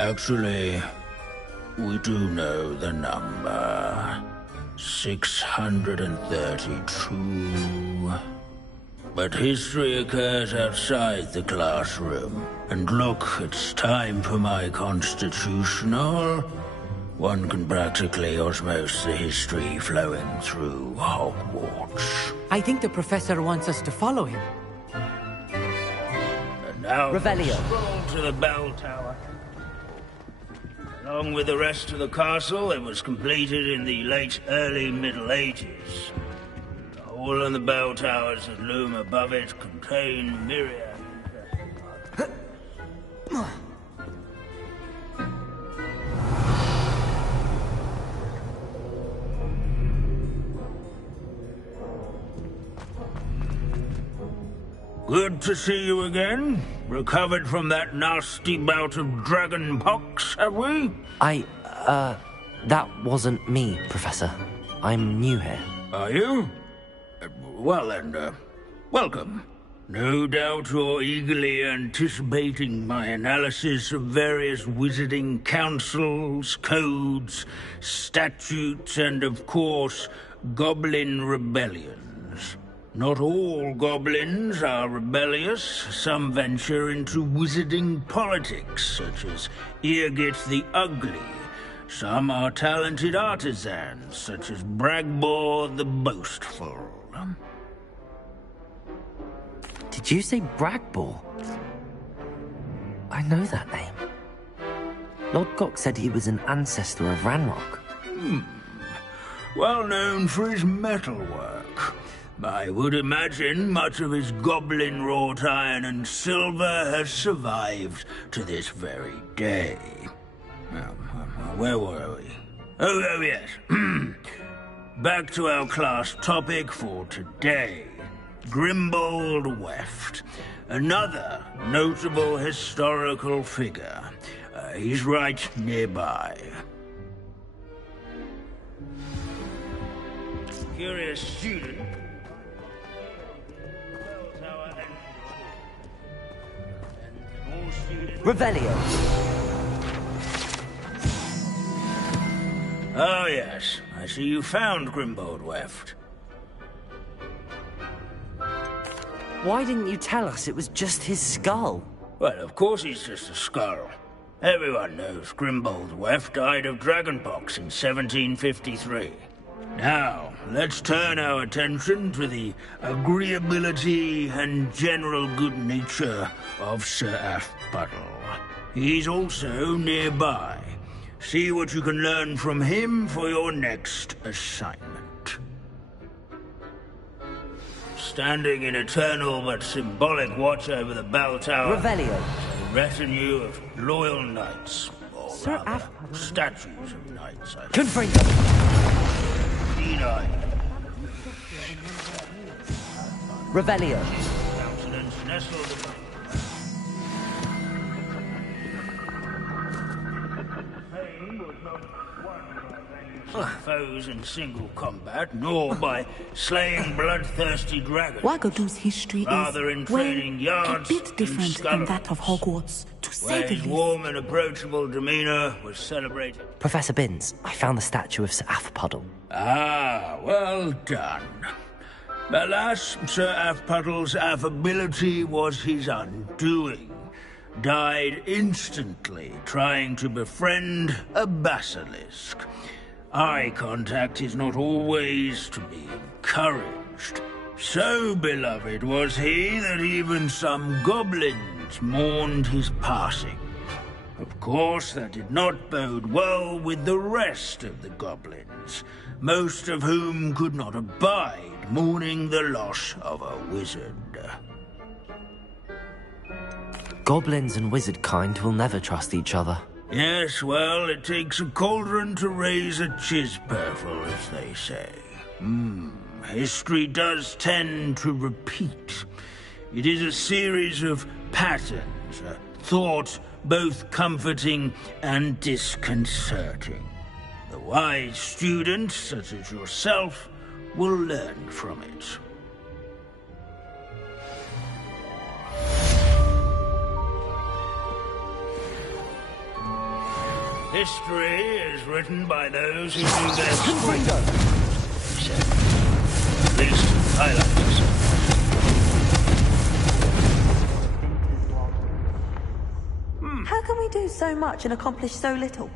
Actually, we do know the number. 632. But history occurs outside the classroom. And look, it's time for my constitutional. One can practically osmose the history flowing through Hogwarts. I think the professor wants us to follow him. And now, Revelio. stroll to the bell tower. Along with the rest of the castle, it was completed in the early Middle Ages. The hall and the bell towers that loom above it contain myriad Good to see you again. Recovered from that nasty bout of dragon pox, have we? That wasn't me, Professor. I'm new here. Are you? Well then, welcome. No doubt you're eagerly anticipating my analysis of various wizarding councils, codes, statutes, and of course, goblin rebellions. Not all goblins are rebellious. Some venture into wizarding politics, such as Eargit the Ugly. Some are talented artisans, such as Bragbor the Boastful. Did you say Bragbor? I know that name. Lodgok said he was an ancestor of Ranrock. Well known for his metalwork. I would imagine much of his goblin wrought iron and silver has survived to this very day. Where were we? Oh yes. Back to our class topic for today. Grimbold Weft. Another notable historical figure. He's right nearby. Curious student. Revelio. Oh yes, I see you found Grimbold Weft. Why didn't you tell us it was just his skull? Well, of course he's just a skull. Everyone knows Grimbold Weft died of dragonpox in 1753. Now, let's turn our attention to the agreeability and general good nature of Sir Afpuddle. He's also nearby. See what you can learn from him for your next assignment. Standing in eternal but symbolic watch over the bell tower, Revelio. A retinue of loyal knights, or Sir rather, Afpuddle. statues of knights. Confringo. Revelio. Countenance nestled above. Fame was not won by vanquishing foes in single combat, nor by slaying bloodthirsty dragons. Wagadu's history Rather in is, well, training a yards bit and different than that of scullerets, Hogwarts, to say where the his least. warm and approachable demeanor was celebrated. Professor Binns, I found the statue of Sir Afpuddle. Ah, well done. Alas, Sir Afpuddle's affability was his undoing. Died instantly trying to befriend a basilisk. Eye contact is not always to be encouraged. So beloved was he that even some goblins mourned his passing. Of course, that did not bode well with the rest of the goblins, most of whom could not abide mourning the loss of a wizard. Goblins and wizard kind will never trust each other. Yes, well, it takes a cauldron to raise a chisperful, as they say. History does tend to repeat. It is a series of patterns, a thought both comforting and disconcerting. The wise student, such as yourself, will learn from it. History is written by those who do their best. At least, I like to say. How can we do so much and accomplish so little?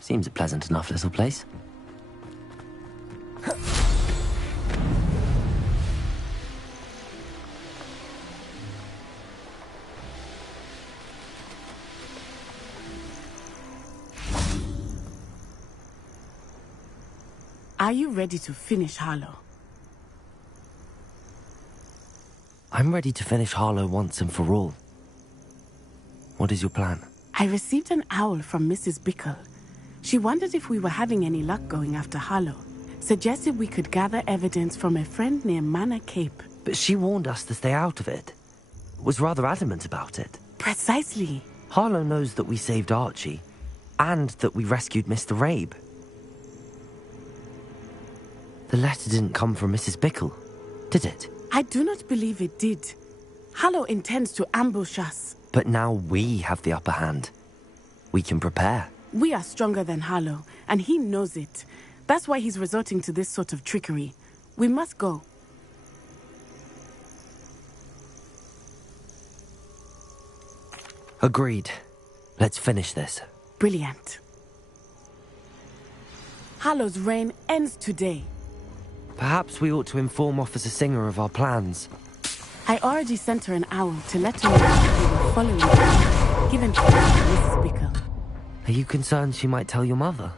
Seems a pleasant enough little place. Are you ready to finish Harlow? I'm ready to finish Harlow once and for all. What is your plan? I received an owl from Mrs. Bickle. She wondered if we were having any luck going after Harlow. Suggested we could gather evidence from a friend near Manor Cape. But she warned us to stay out of it. Was rather adamant about it. Precisely. Harlow knows that we saved Archie, and that we rescued Mr. Rabe. The letter didn't come from Mrs. Bickle, did it? I do not believe it did. Harlow intends to ambush us. But now we have the upper hand. We can prepare. We are stronger than Harlow, and he knows it. That's why he's resorting to this sort of trickery. We must go. Agreed. Let's finish this. Brilliant. Harlow's reign ends today. Perhaps we ought to inform Officer Singer of our plans. I already sent her an owl to let her know that we were following her, given to Mrs. Bickle. Are you concerned she might tell your mother?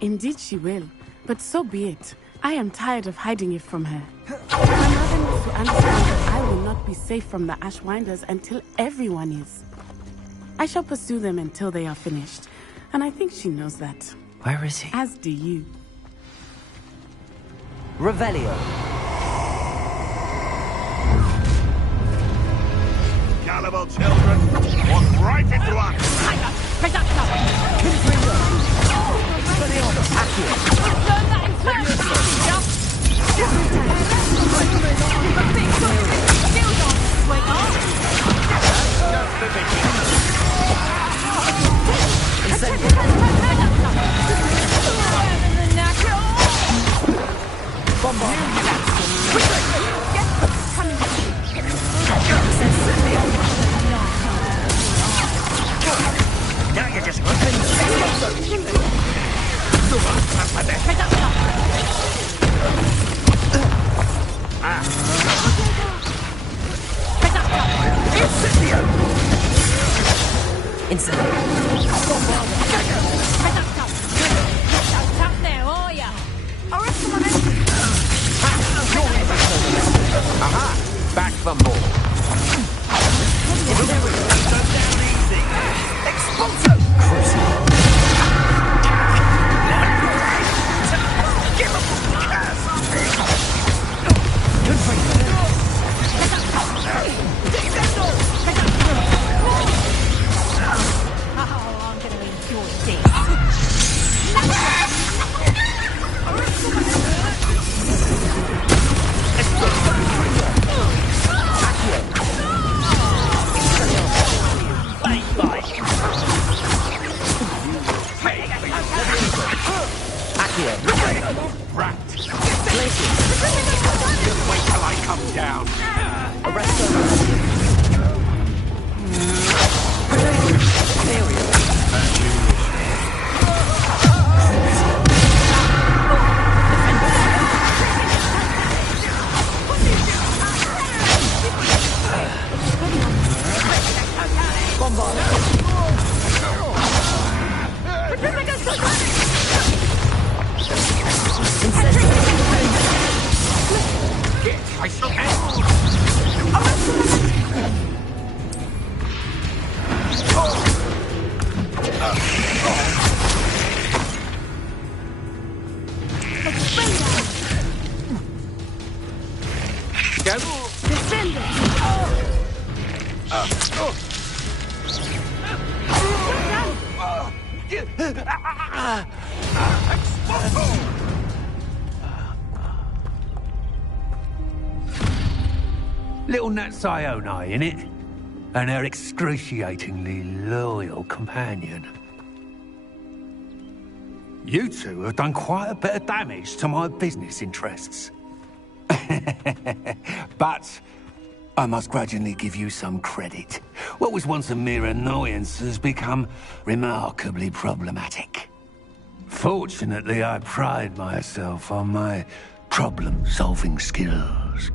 Indeed she will, but so be it. I am tired of hiding it from her. My mother needs to understand that I will not be safe from the Ashwinders until everyone is. I shall pursue them until they are finished, and I think she knows that. Where is he? As do you. Revelio. Cannibal children, walk right into us! Now you're just Aha! Back for more. Expulso! Give him a curse! I shall end. Little Natsione, innit? And her excruciatingly loyal companion. You two have done quite a bit of damage to my business interests. But I must grudgingly give you some credit. What was once a mere annoyance has become remarkably problematic. Fortunately, I pride myself on my problem-solving skills.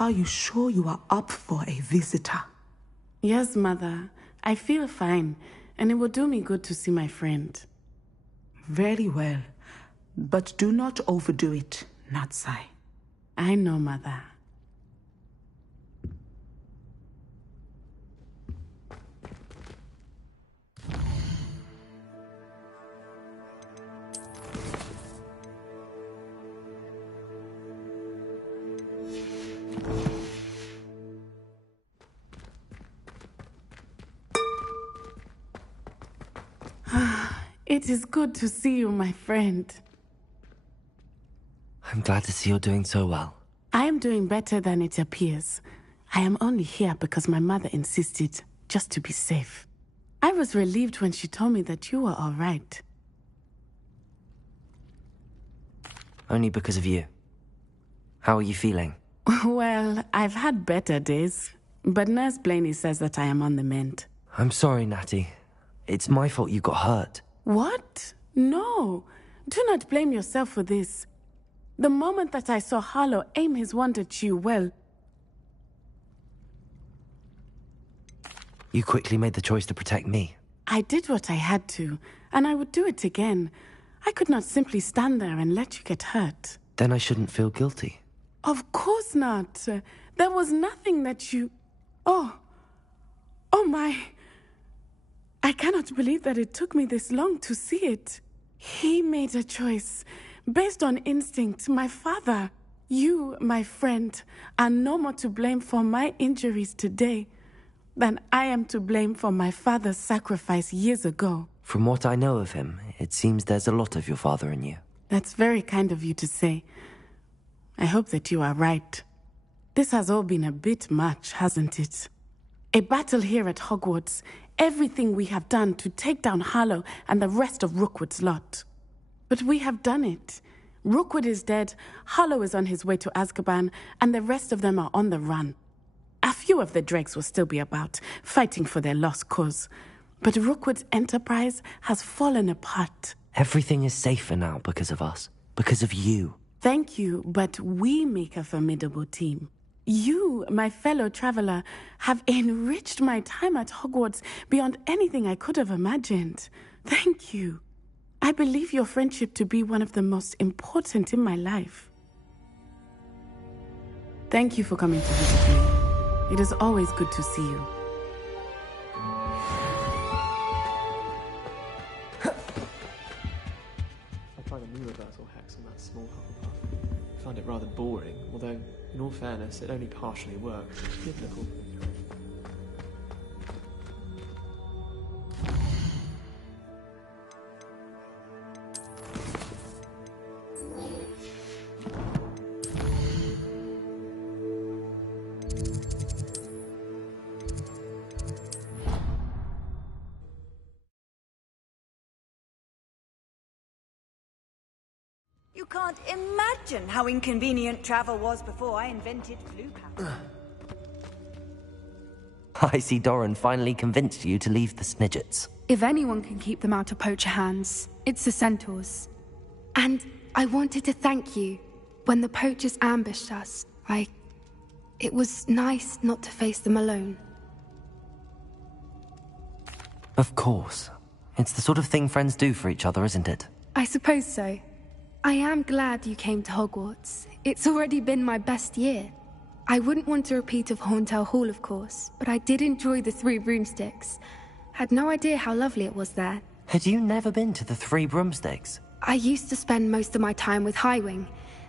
Are you sure you are up for a visitor? Yes, Mother. I feel fine, and it will do me good to see my friend. Very well. But do not overdo it, Natsai. I know, Mother. It is good to see you, my friend. I'm glad to see you're doing so well. I am doing better than it appears. I am only here because my mother insisted, just to be safe. I was relieved when she told me that you were all right. Only because of you. How are you feeling? Well, I've had better days, but Nurse Blaney says that I am on the mend. I'm sorry, Natty. It's my fault you got hurt. What? No. Do not blame yourself for this. The moment that I saw Harlow aim his wand at you, well... You quickly made the choice to protect me. I did what I had to, and I would do it again. I could not simply stand there and let you get hurt. Then I shouldn't feel guilty. Of course not. There was nothing that you... Oh my... I cannot believe that it took me this long to see it. He made a choice. Based on instinct, my father, you, my friend, are no more to blame for my injuries today than I am to blame for my father's sacrifice years ago. From what I know of him, it seems there's a lot of your father in you. That's very kind of you to say. I hope that you are right. This has all been a bit much, hasn't it? A battle here at Hogwarts, everything we have done to take down Harlow and the rest of Rookwood's lot. But we have done it. Rookwood is dead, Harlow is on his way to Azkaban, and the rest of them are on the run. A few of the dregs will still be about, fighting for their lost cause. But Rookwood's enterprise has fallen apart. Everything is safer now because of us. because of you. Thank you, but we make a formidable team. You, my fellow traveler, have enriched my time at Hogwarts beyond anything I could have imagined. Thank you. I believe your friendship to be one of the most important in my life. Thank you for coming to visit me. It is always good to see you. I tried a new reversal hex on that small Hufflepuff. I found it rather boring, although, in all fairness, it only partially worked. Biblical. You can't imagine how inconvenient travel was before I invented blue powder. I see Doran finally convinced you to leave the Snidgets. If anyone can keep them out of poacher hands, it's the centaurs. And I wanted to thank you. When the poachers ambushed us, it was nice not to face them alone. Of course. It's the sort of thing friends do for each other, isn't it? I suppose so. I am glad you came to Hogwarts. It's already been my best year. I wouldn't want a repeat of Horntail Hall, of course, but I did enjoy the Three Broomsticks. Had no idea how lovely it was there. Had you never been to the Three Broomsticks? I used to spend most of my time with Highwing,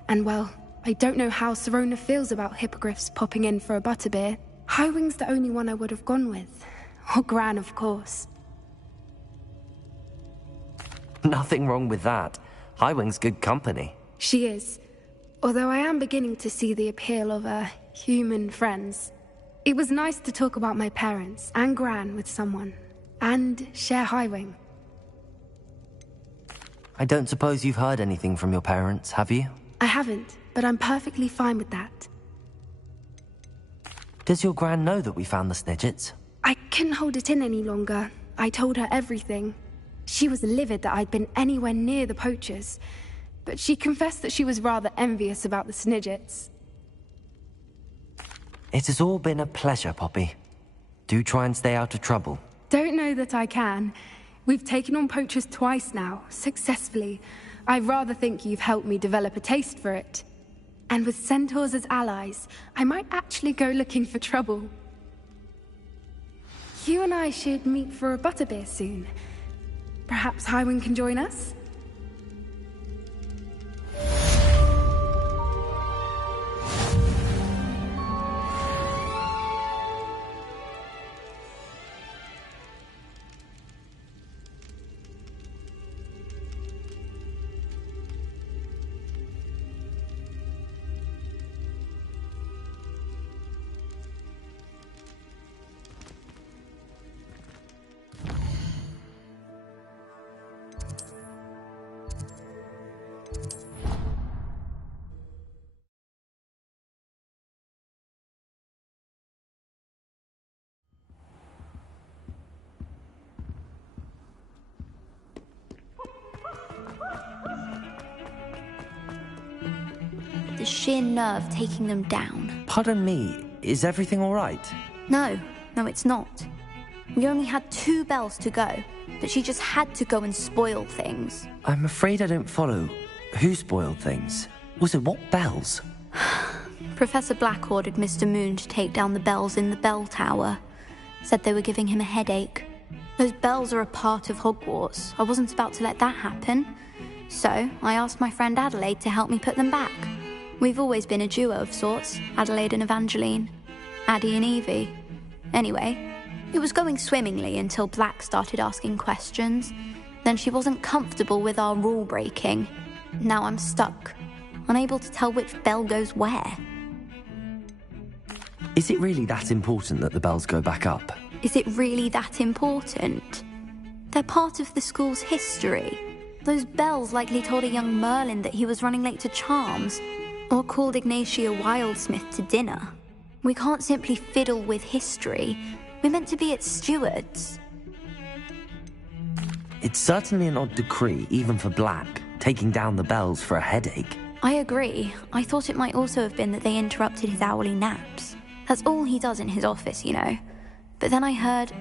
and well, I don't know how Serona feels about hippogriffs popping in for a butterbeer. Highwing's the only one I would have gone with. Or Gran, of course. Nothing wrong with that. Highwing's good company. She is. Although I am beginning to see the appeal of human friends. It was nice to talk about my parents and Gran with someone. And share Highwing. I don't suppose you've heard anything from your parents, have you? I haven't, but I'm perfectly fine with that. Does your Gran know that we found the Snidgets? I couldn't hold it in any longer. I told her everything. She was livid that I'd been anywhere near the poachers, but she confessed that she was rather envious about the Snidgets. It has all been a pleasure, Poppy. Do try and stay out of trouble. Don't know that I can. We've taken on poachers twice now, successfully. I rather think you've helped me develop a taste for it. And with centaurs as allies, I might actually go looking for trouble. You and I should meet for a butterbeer soon. Perhaps Highwing can join us? The sheer nerve taking them down. Pardon me, is everything all right? No, it's not. We only had 2 bells to go, but she just had to go and spoil things. I'm afraid I don't follow. Who spoiled things? Was it what bells? Professor Black ordered Mr. Moon to take down the bells in the bell tower. Said they were giving him a headache. Those bells are a part of Hogwarts. I wasn't about to let that happen. So I asked my friend Adelaide to help me put them back. We've always been a duo of sorts, Adelaide and Evangeline. Addie and Evie. Anyway, it was going swimmingly until Black started asking questions. Then she wasn't comfortable with our rule breaking. Now I'm stuck, unable to tell which bell goes where. Is it really that important that the bells go back up? Is it really that important? They're part of the school's history. Those bells likely told a young Merlin that he was running late to Charms, or called Ignatia Wildsmith to dinner. We can't simply fiddle with history. We're meant to be its stewards. It's certainly an odd decree, even for Black. taking down the bells for a headache. I agree. I thought it might also have been that they interrupted his hourly naps. That's all he does in his office, you know. But then I heard...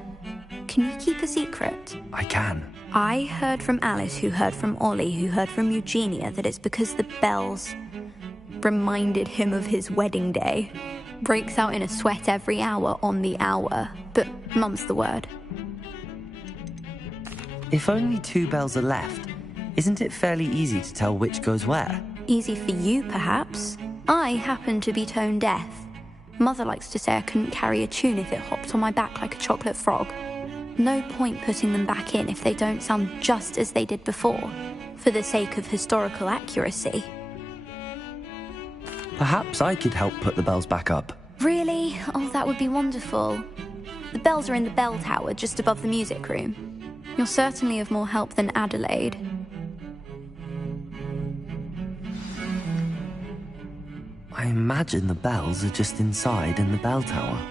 Can you keep a secret? I can. I heard from Alice, who heard from Ollie, who heard from Eugenia, that it's because the bells reminded him of his wedding day. Breaks out in a sweat every hour on the hour, but mum's the word. If only 2 bells are left, isn't it fairly easy to tell which goes where? Easy for you, perhaps. I happen to be tone deaf. Mother likes to say I couldn't carry a tune if it hopped on my back like a chocolate frog. No point putting them back in if they don't sound just as they did before, for the sake of historical accuracy. Perhaps I could help put the bells back up. Really? Oh, that would be wonderful. The bells are in the bell tower just above the music room. You're certainly of more help than Adelaide. I imagine the bells are just inside in the bell tower.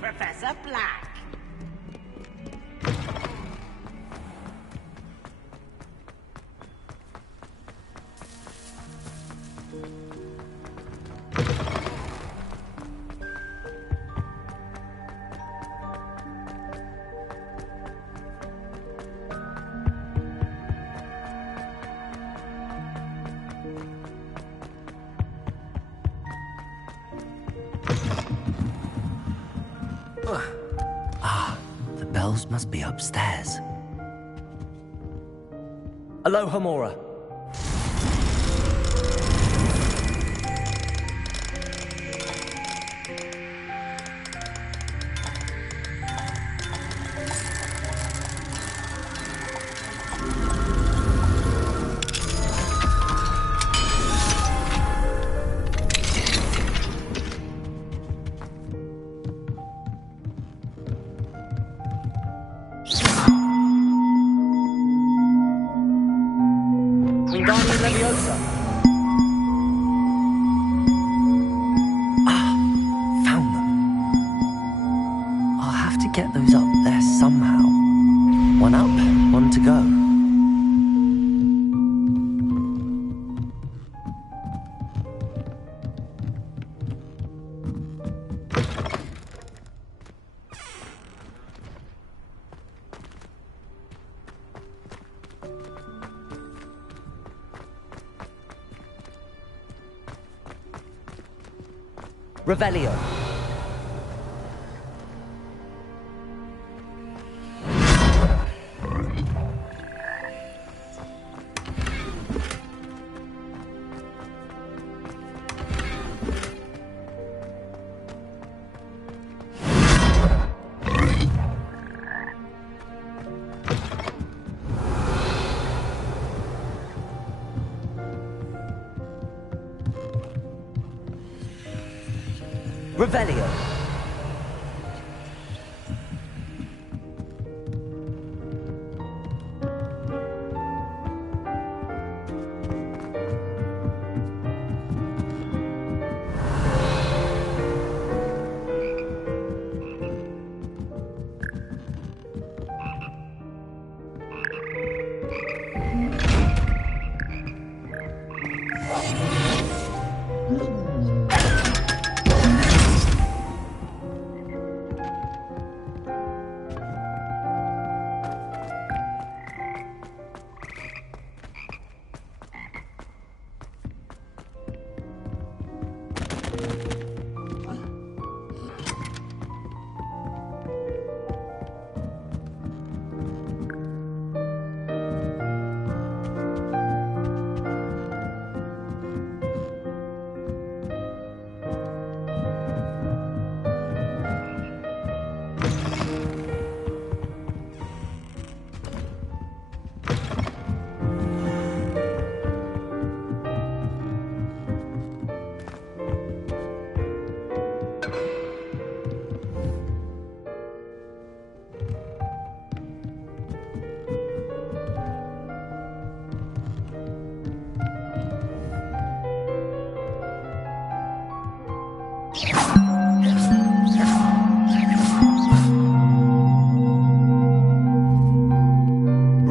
Professor Black. The bells must be upstairs. Aloha Mora. Found them. I'll have to get those up there somehow. One up, one to go. Revelio. Revelio.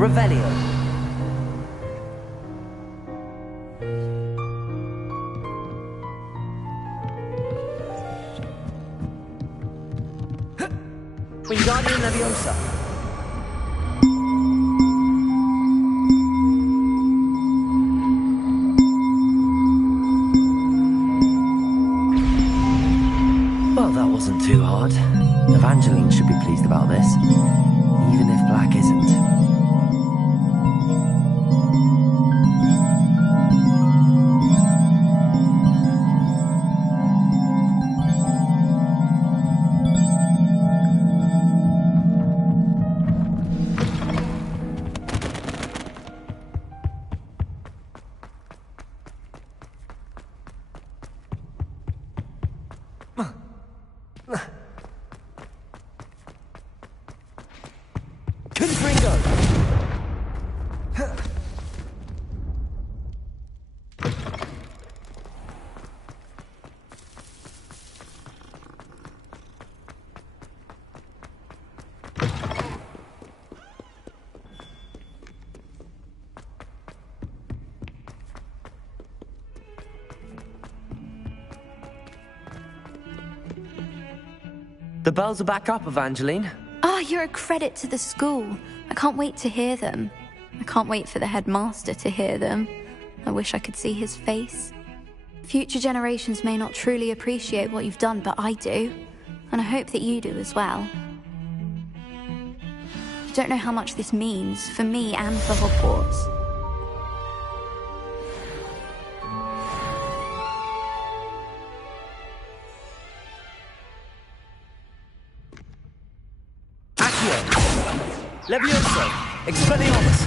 Revelio. Wingardium Leviosa. Well, that wasn't too hard. Evangeline should be pleased about this, even if Black isn't. The bells are back up, Evangeline. Oh, you're a credit to the school. I can't wait to hear them. I can't wait for the headmaster to hear them. I wish I could see his face. Future generations may not truly appreciate what you've done, but I do. And I hope that you do as well. You don't know how much this means, for me and for Hogwarts. Levioso. Expelliarmus.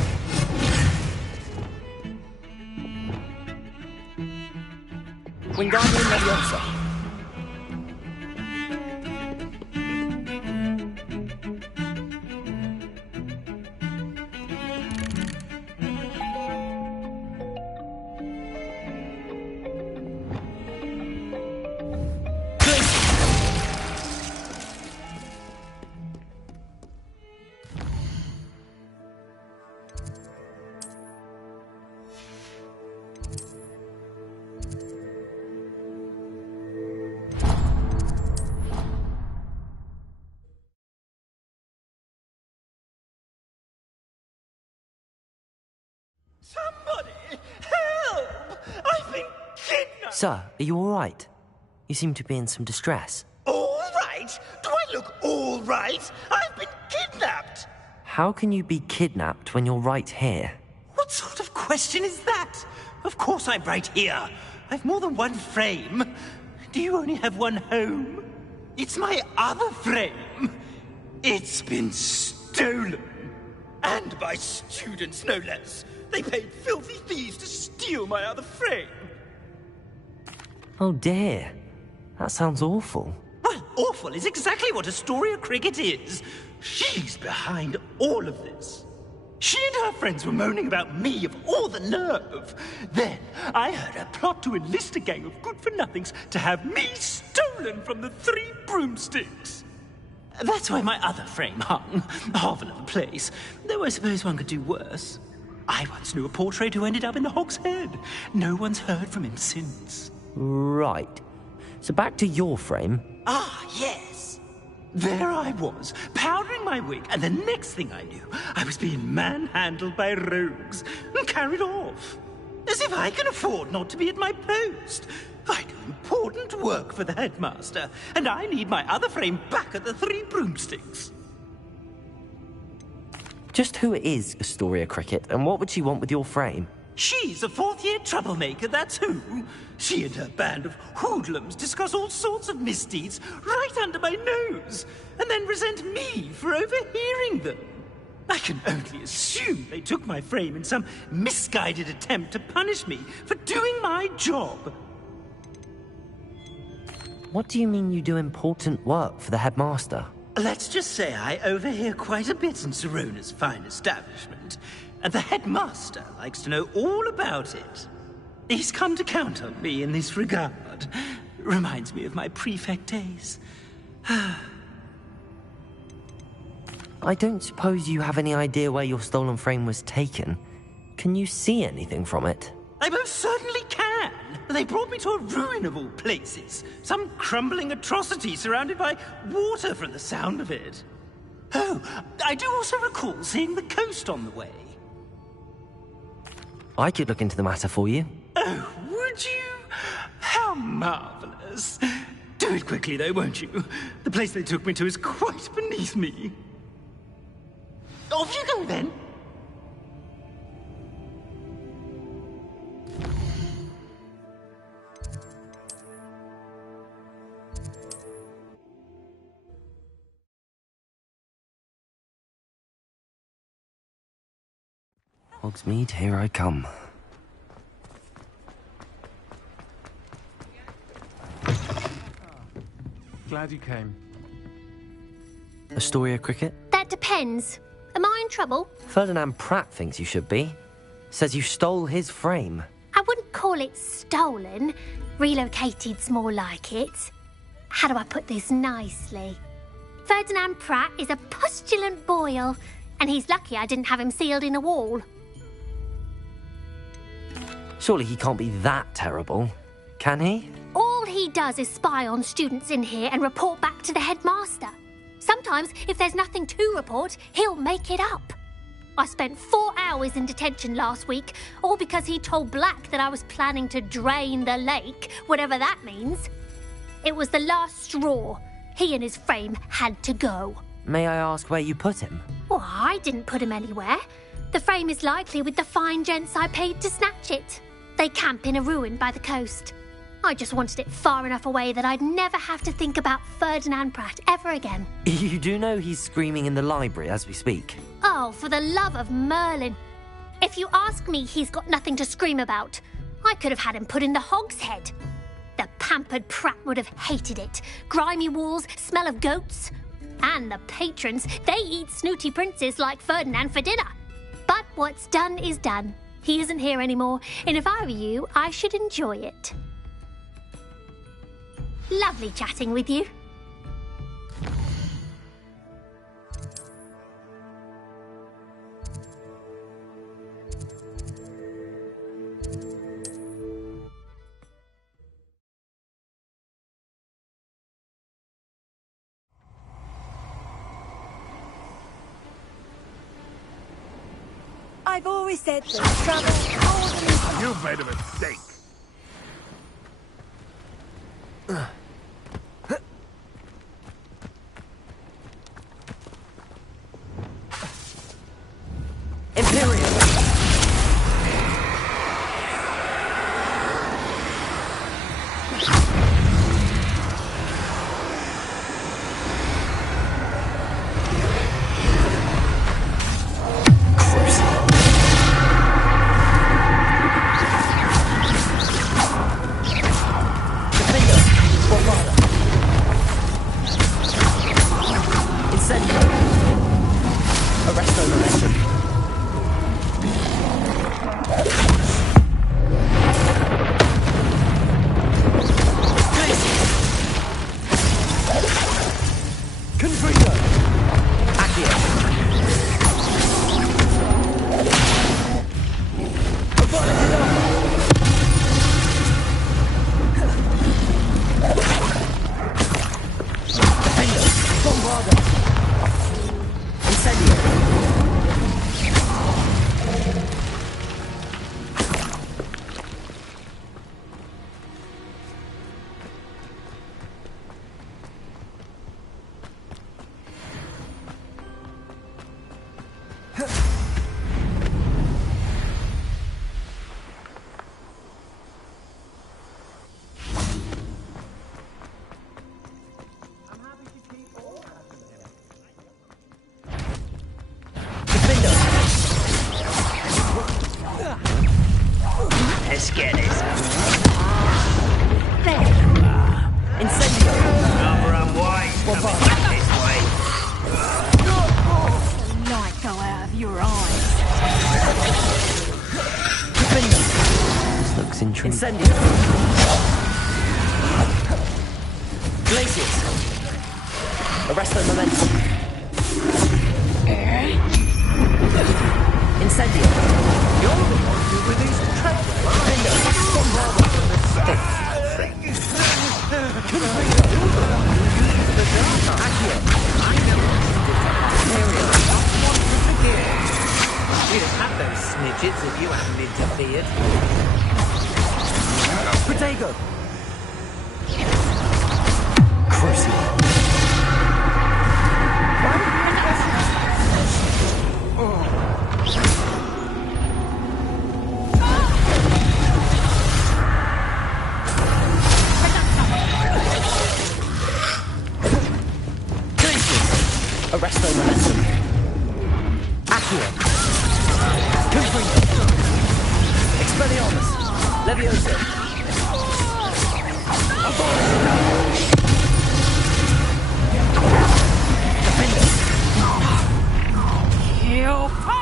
Wingardium Leviosa. Somebody! Help! I've been kidnapped! Sir, are you all right? You seem to be in some distress. All right? Do I look all right? I've been kidnapped! How can you be kidnapped when you're right here? What sort of question is that? Of course I'm right here. I've more than one frame. Do you only have one home? It's my other frame. It's been stolen. And by students, no less. They paid filthy thieves to steal my other frame. Oh dear. That sounds awful. Well, awful is exactly what Astoria Cricket is. She's behind all of this. She and her friends were moaning about me, of all the nerve. Then I heard her plot to enlist a gang of good-for-nothings to have me stolen from the Three Broomsticks. That's why my other frame hung. A hovel of a place. Though I suppose one could do worse. I once knew a portrait who ended up in the Hog's Head. No one's heard from him since. Right. So back to your frame. Ah, yes. There I was, powdering my wig, and the next thing I knew, I was being manhandled by rogues and carried off. As if I can afford not to be at my post. I do important work for the headmaster, and I need my other frame back at the Three Broomsticks. Just who is Astoria Cricket, and what would she want with your frame? She's a fourth-year troublemaker, that's who. She and her band of hoodlums discuss all sorts of misdeeds right under my nose, and then resent me for overhearing them. I can only assume they took my frame in some misguided attempt to punish me for doing my job. What do you mean you do important work for the headmaster? Let's just say I overhear quite a bit in Sirona's fine establishment, and the headmaster likes to know all about it. He's come to count on me in this regard. Reminds me of my prefect days. I don't suppose you have any idea where your stolen frame was taken. Can you see anything from it? I most certainly can. They brought me to a ruin of all places. Some crumbling atrocity surrounded by water from the sound of it. Oh, I do also recall seeing the coast on the way. I could look into the matter for you. Oh, would you? How marvelous. Do it quickly, though, won't you? The place they took me to is quite beneath me. Off you go, then. Hogsmeade, here I come. Glad you came. Astoria Cricket? That depends. Am I in trouble? Ferdinand Pratt thinks you should be. Says you stole his frame. I wouldn't call it stolen. Relocated's more like it. How do I put this nicely? Ferdinand Pratt is a postulant boil, and he's lucky I didn't have him sealed in a wall. Surely he can't be that terrible, can he? All he does is spy on students in here and report back to the headmaster. Sometimes, if there's nothing to report, he'll make it up. I spent 4 hours in detention last week, all because he told Black that I was planning to drain the lake, whatever that means. It was the last straw. He and his frame had to go. May I ask where you put him? Well, I didn't put him anywhere. The frame is likely with the fine gents I paid to snatch it. They camp in a ruin by the coast. I just wanted it far enough away that I'd never have to think about Ferdinand Pratt ever again. You do know he's screaming in the library as we speak. Oh, for the love of Merlin. If you ask me, he's got nothing to scream about. I could have had him put in the hogshead. The pampered Pratt would have hated it. Grimy walls, smell of goats. And the patrons, they eat snooty princes like Ferdinand for dinner. But what's done is done. He isn't here anymore, and if I were you, I should enjoy it. Lovely chatting with you. I've always said that travel... You made a mistake. Let's get this. There. Incendio. Number I'm wise coming this way. The light go out of your eyes. This looks intriguing. Incendio. Glaciers. Arresto momentum. Incendio. You're the one who released Treadwell, aren't you? Bombard from the state. Accio. I know what you did to Hyperion. Not want to forgive. We'd have had those snitches if you hadn't interfered. Protego. Crucible. Arresto Momentum. Accio. Confringo. Expelliarmus. Levioso.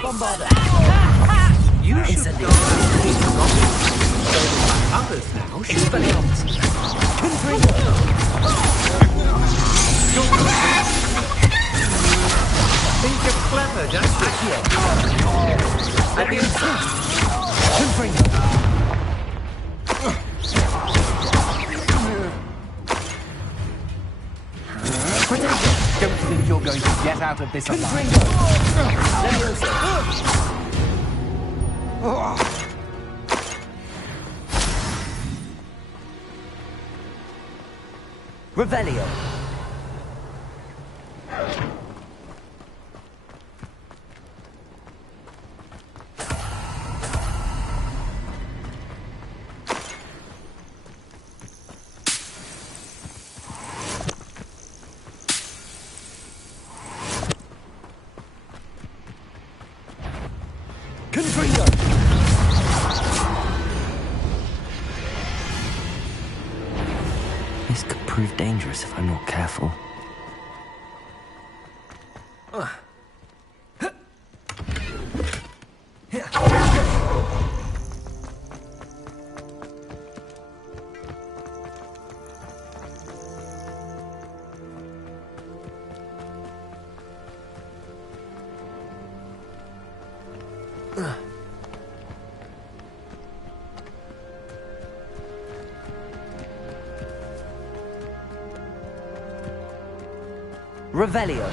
Bombarda. You should go. Others now. Expelliarmus. Confringo. Think you're clever, don't you? Accio. Levioso. Confringo. Don't think you're going to get out of this alive. Levioso. Revelio. Confringo. This could prove dangerous if I'm not careful. Revelio.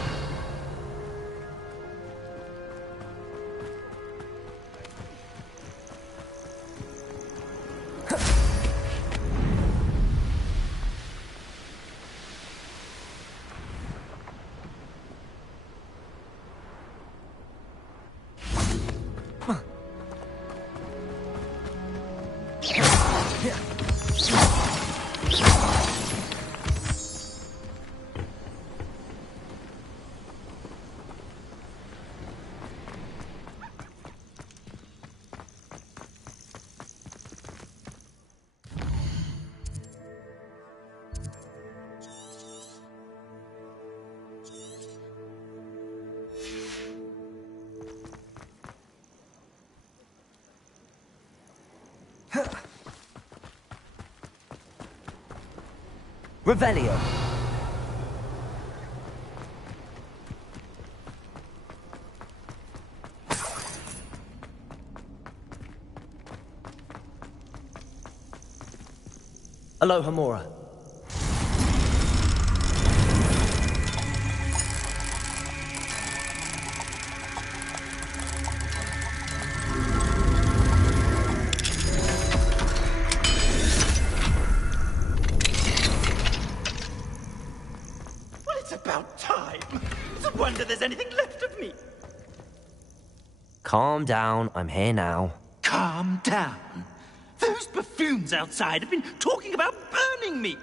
Revelio. Alohomora. There's anything left of me. Calm down, I'm here now. Calm down. Those buffoons outside have been talking about burning me.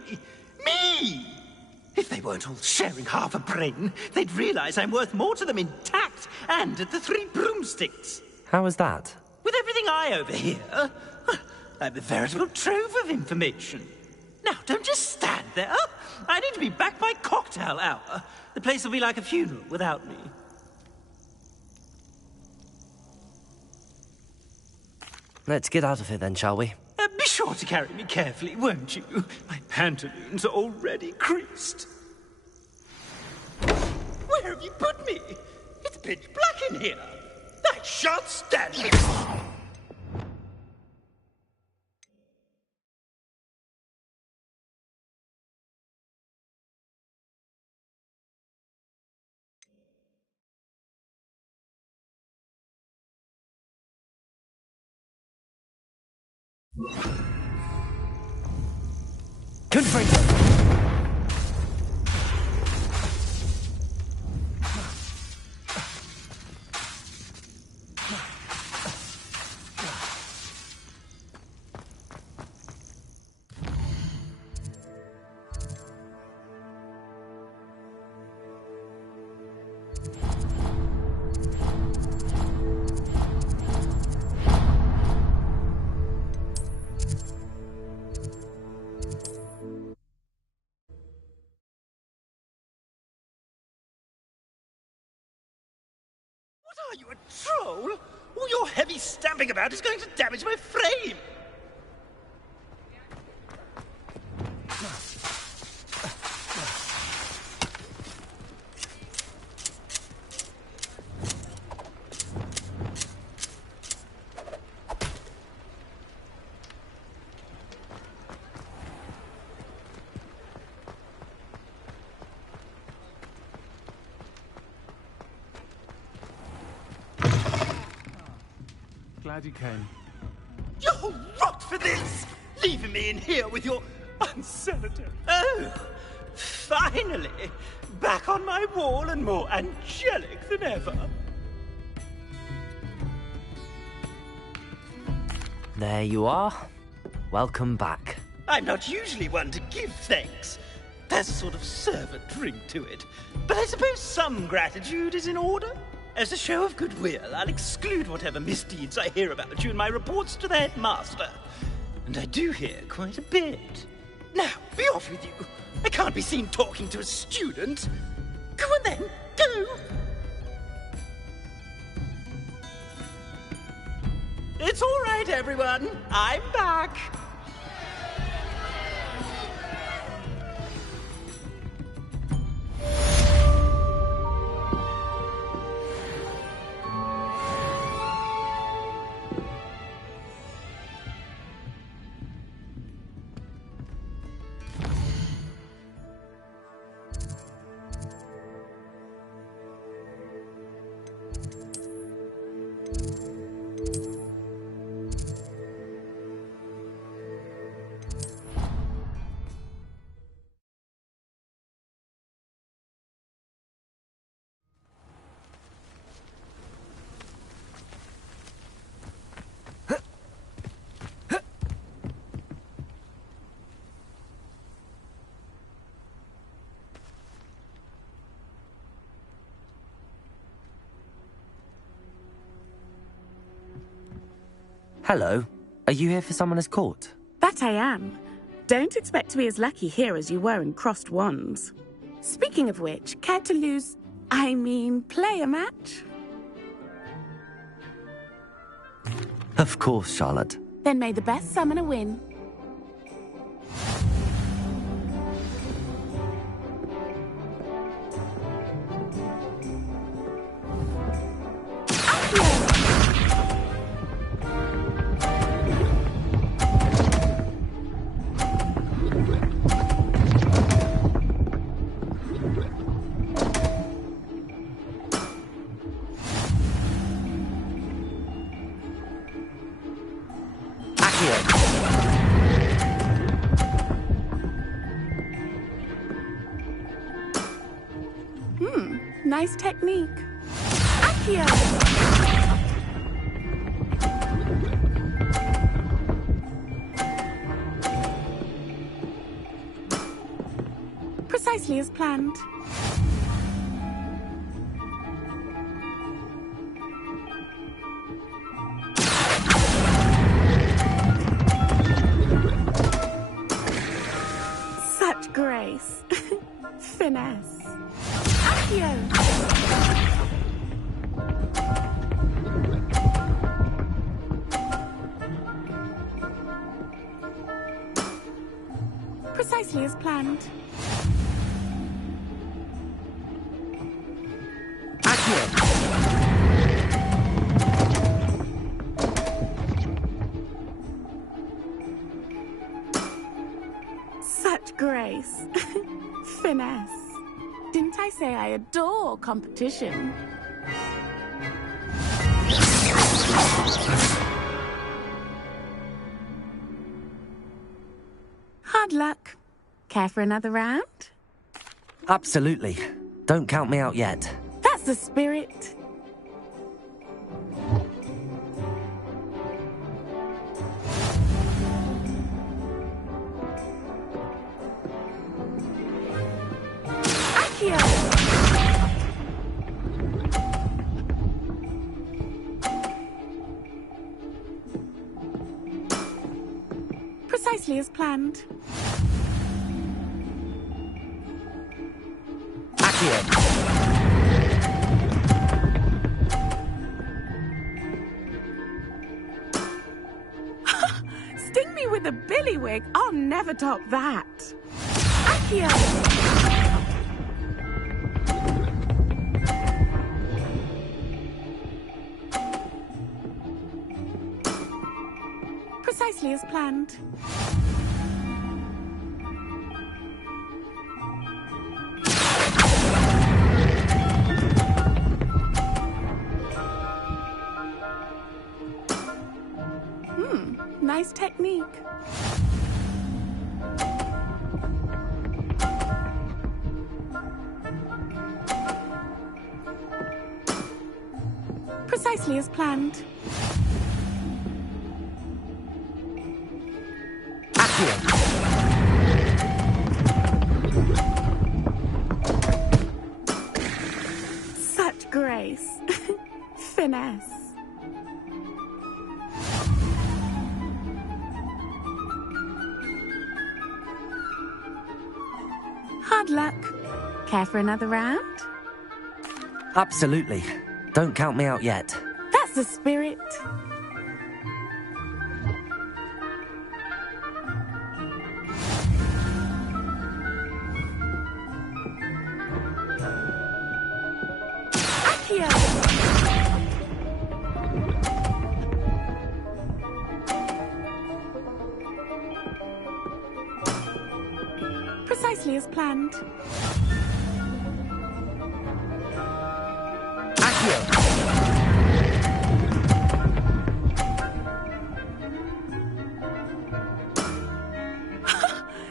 Me! If they weren't all sharing half a brain, they'd realize I'm worth more to them intact and at the 3 broomsticks. How was that? With everything I overhear, I'm a veritable trove of information. Now, don't just stand there. I need to be back by cocktail hour. The place will be like a funeral without me. Let's get out of here then, shall we? Be sure to carry me carefully, won't you? My pantaloons are already creased. Where have you put me? It's pitch black in here. I shan't stand this. Are you a troll? All your heavy stamping about is going to damage my frame! Glad you came. You're rot for this! Leaving me in here with your unsanitary... Oh! Finally! Back on my wall and more angelic than ever. There you are. Welcome back. I'm not usually one to give thanks. There's a sort of servant ring to it. But I suppose some gratitude is in order. As a show of goodwill, I'll exclude whatever misdeeds I hear about you in my reports to the headmaster. And I do hear quite a bit. Now, be off with you. I can't be seen talking to a student. Go on then, go! It's all right, everyone. I'm back. Hello. Are you here for Summoner's Court? That I am. Don't expect to be as lucky here as you were in Crossed Wands. Speaking of which, care to play a match? Of course, Charlotte. Then may the best summoner win. Nice technique. Accio! Precisely as planned. Such grace. Finesse. Accio! Precisely as planned. Accio! Didn't I say I adore competition? Hard luck. Care for another round? Absolutely. Don't count me out yet. That's the spirit. Accio! Precisely as planned. Sting me with a billywig. I'll never top that. Accio! Precisely as planned. Nice technique. Precisely as planned. Such grace. Finesse. Hard luck. Care for another round? Absolutely. Don't count me out yet. That's the spirit. Accio! Precisely as planned.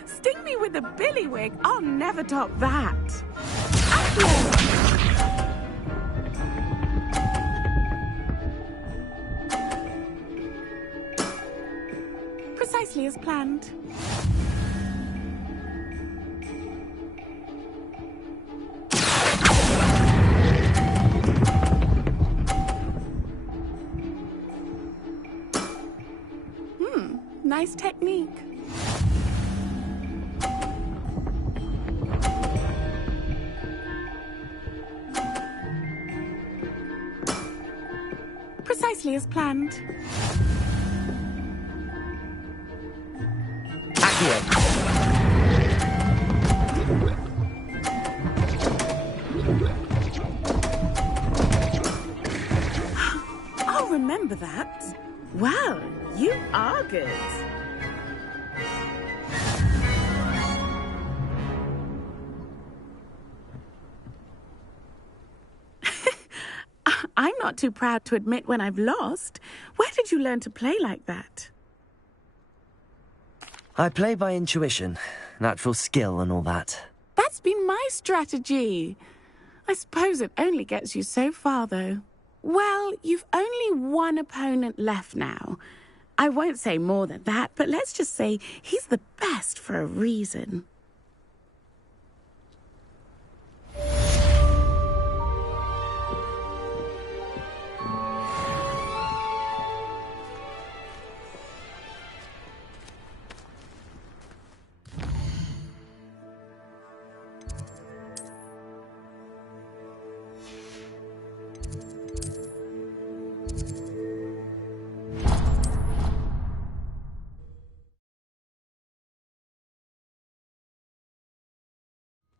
Sting me with a billywig. I'll never top that. Precisely as planned. Nice technique. Precisely as planned. I'll remember that. Well, you are good. I'm not too proud to admit when I've lost. Where did you learn to play like that? I play by intuition, natural skill and all that. That's been my strategy. I suppose it only gets you so far, though. Well, you've only one opponent left now. I won't say more than that, but let's just say he's the best for a reason.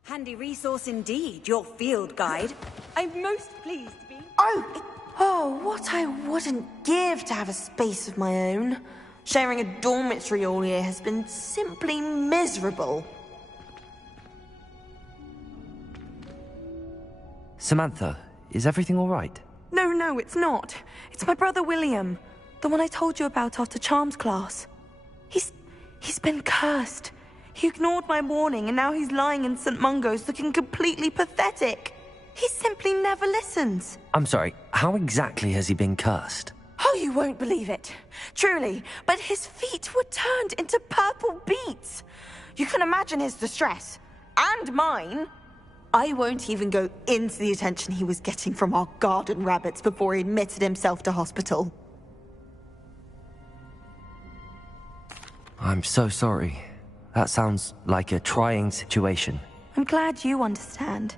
Handy resource indeed, your field guide. I'm most pleased to be... Oh, what I wouldn't give to have a space of my own. Sharing a dormitory all year has been simply miserable. Samantha, is everything all right? No, it's not. It's my brother William. The one I told you about after charms class. He's been cursed. He ignored my warning and now he's lying in St. Mungo's looking completely pathetic. He simply never listens. I'm sorry, how exactly has he been cursed? Oh, you won't believe it. Truly, but his feet were turned into purple beets. You can imagine his distress. And mine. I won't even go into the attention he was getting from our garden rabbits before he admitted himself to hospital. I'm so sorry. That sounds like a trying situation. I'm glad you understand.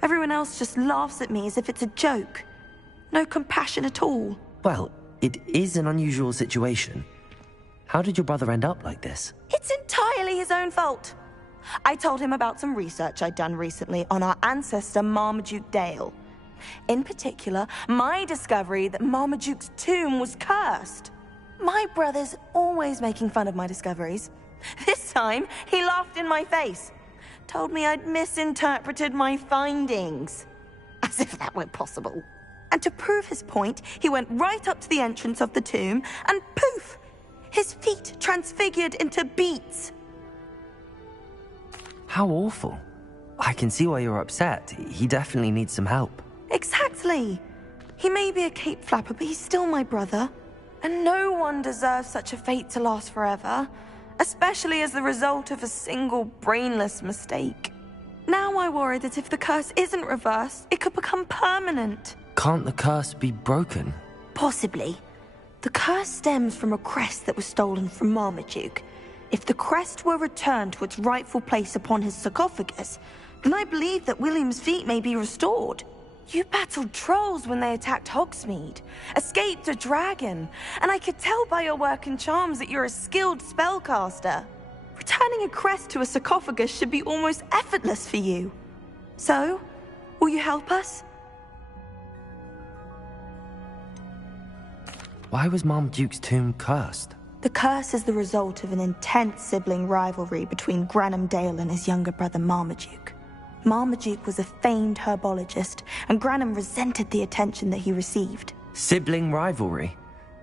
Everyone else just laughs at me as if it's a joke. No compassion at all. Well, it is an unusual situation. How did your brother end up like this? It's entirely his own fault. I told him about some research I'd done recently on our ancestor Marmaduke Dale. In particular, my discovery that Marmaduke's tomb was cursed. My brother's always making fun of my discoveries. This time, he laughed in my face. Told me I'd misinterpreted my findings. As if that were possible. And to prove his point, he went right up to the entrance of the tomb and poof! His feet transfigured into beets. How awful. I can see why you're upset. He definitely needs some help. Exactly. He may be a cape flapper, but he's still my brother. And no one deserves such a fate to last forever, especially as the result of a single brainless mistake. Now I worry that if the curse isn't reversed, it could become permanent. Can't the curse be broken? Possibly. The curse stems from a crest that was stolen from Marmaduke. If the crest were returned to its rightful place upon his sarcophagus, then I believe that William's feet may be restored. You battled trolls when they attacked Hogsmeade, escaped a dragon, and I could tell by your work and charms that you're a skilled spellcaster. Returning a crest to a sarcophagus should be almost effortless for you. So, will you help us? Why was Marmaduke's tomb cursed? The curse is the result of an intense sibling rivalry between Granham Dale and his younger brother Marmaduke. Marmaduke was a famed herbologist, and Granham resented the attention that he received. Sibling rivalry?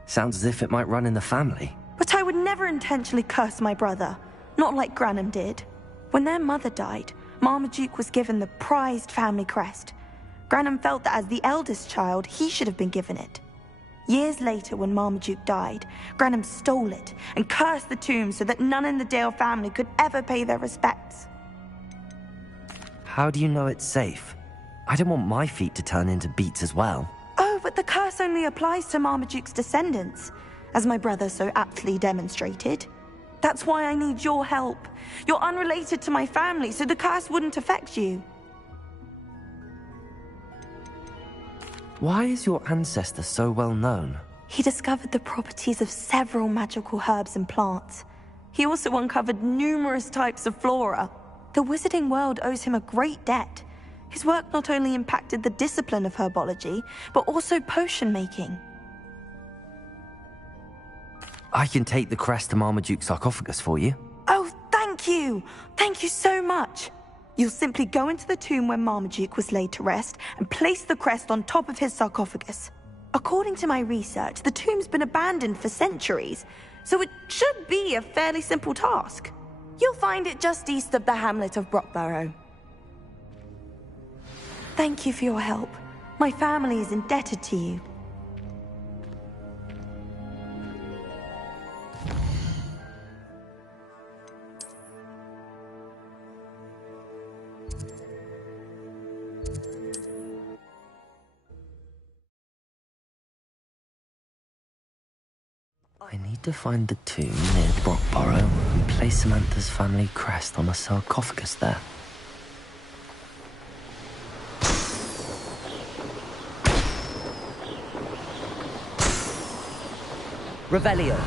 Sounds as if it might run in the family. But I would never intentionally curse my brother, not like Granham did. When their mother died, Marmaduke was given the prized family crest. Granham felt that as the eldest child, he should have been given it. Years later, when Marmaduke died, Granham stole it and cursed the tomb so that none in the Dale family could ever pay their respects. How do you know it's safe? I don't want my feet to turn into beets as well. Oh, but the curse only applies to Marmaduke's descendants, as my brother so aptly demonstrated. That's why I need your help. You're unrelated to my family, so the curse wouldn't affect you. Why is your ancestor so well known? He discovered the properties of several magical herbs and plants. He also uncovered numerous types of flora. The wizarding world owes him a great debt. His work not only impacted the discipline of herbology, but also potion making. I can take the crest to Marmaduke's sarcophagus for you. Oh, thank you! Thank you so much! You'll simply go into the tomb where Marmaduke was laid to rest and place the crest on top of his sarcophagus. According to my research, the tomb's been abandoned for centuries, so it should be a fairly simple task. You'll find it just east of the hamlet of Brockborough. Thank you for your help. My family is indebted to you. I need to find the tomb near Brockborough and place Samantha's family crest on a sarcophagus there. Revelio.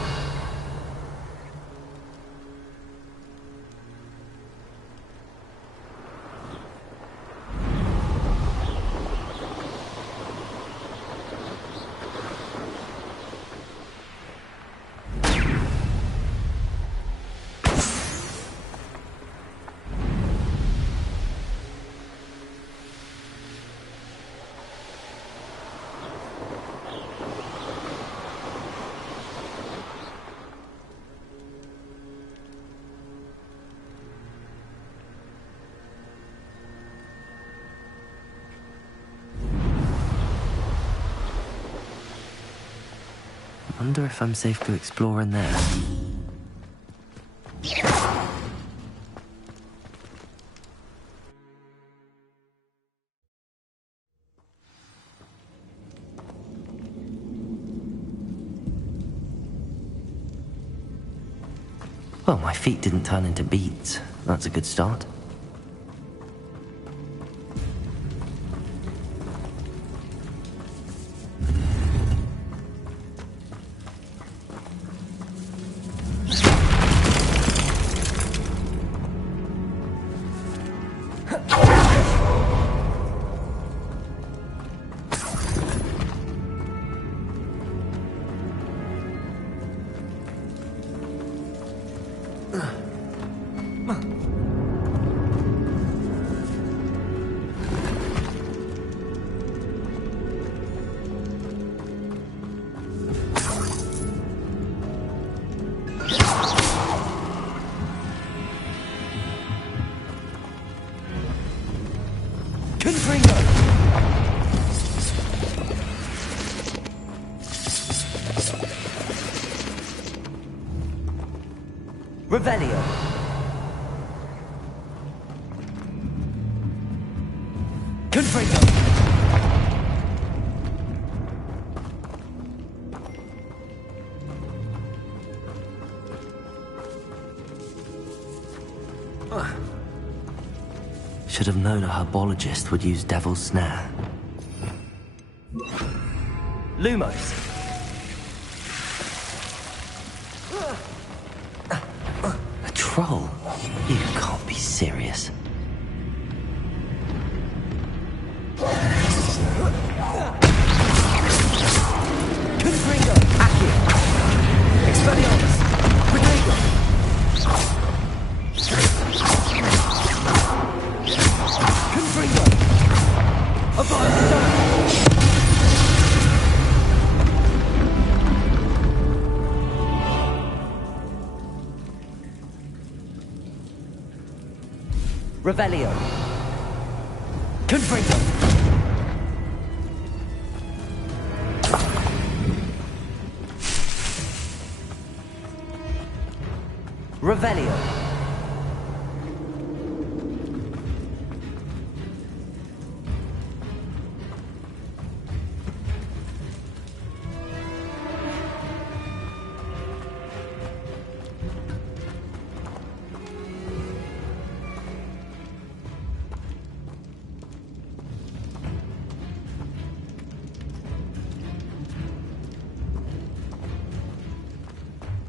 Wonder if I'm safe to explore in there. Well, my feet didn't turn into beads. That's a good start. Revelio. Confringo. Should have known a herbologist would use Devil's Snare. Lumos. A troll? You can't be serious. Confringo. Accio. Expelliarmus. Rodrigo. Confringo. Abide the dark. Revelio. Confringo. Revelio.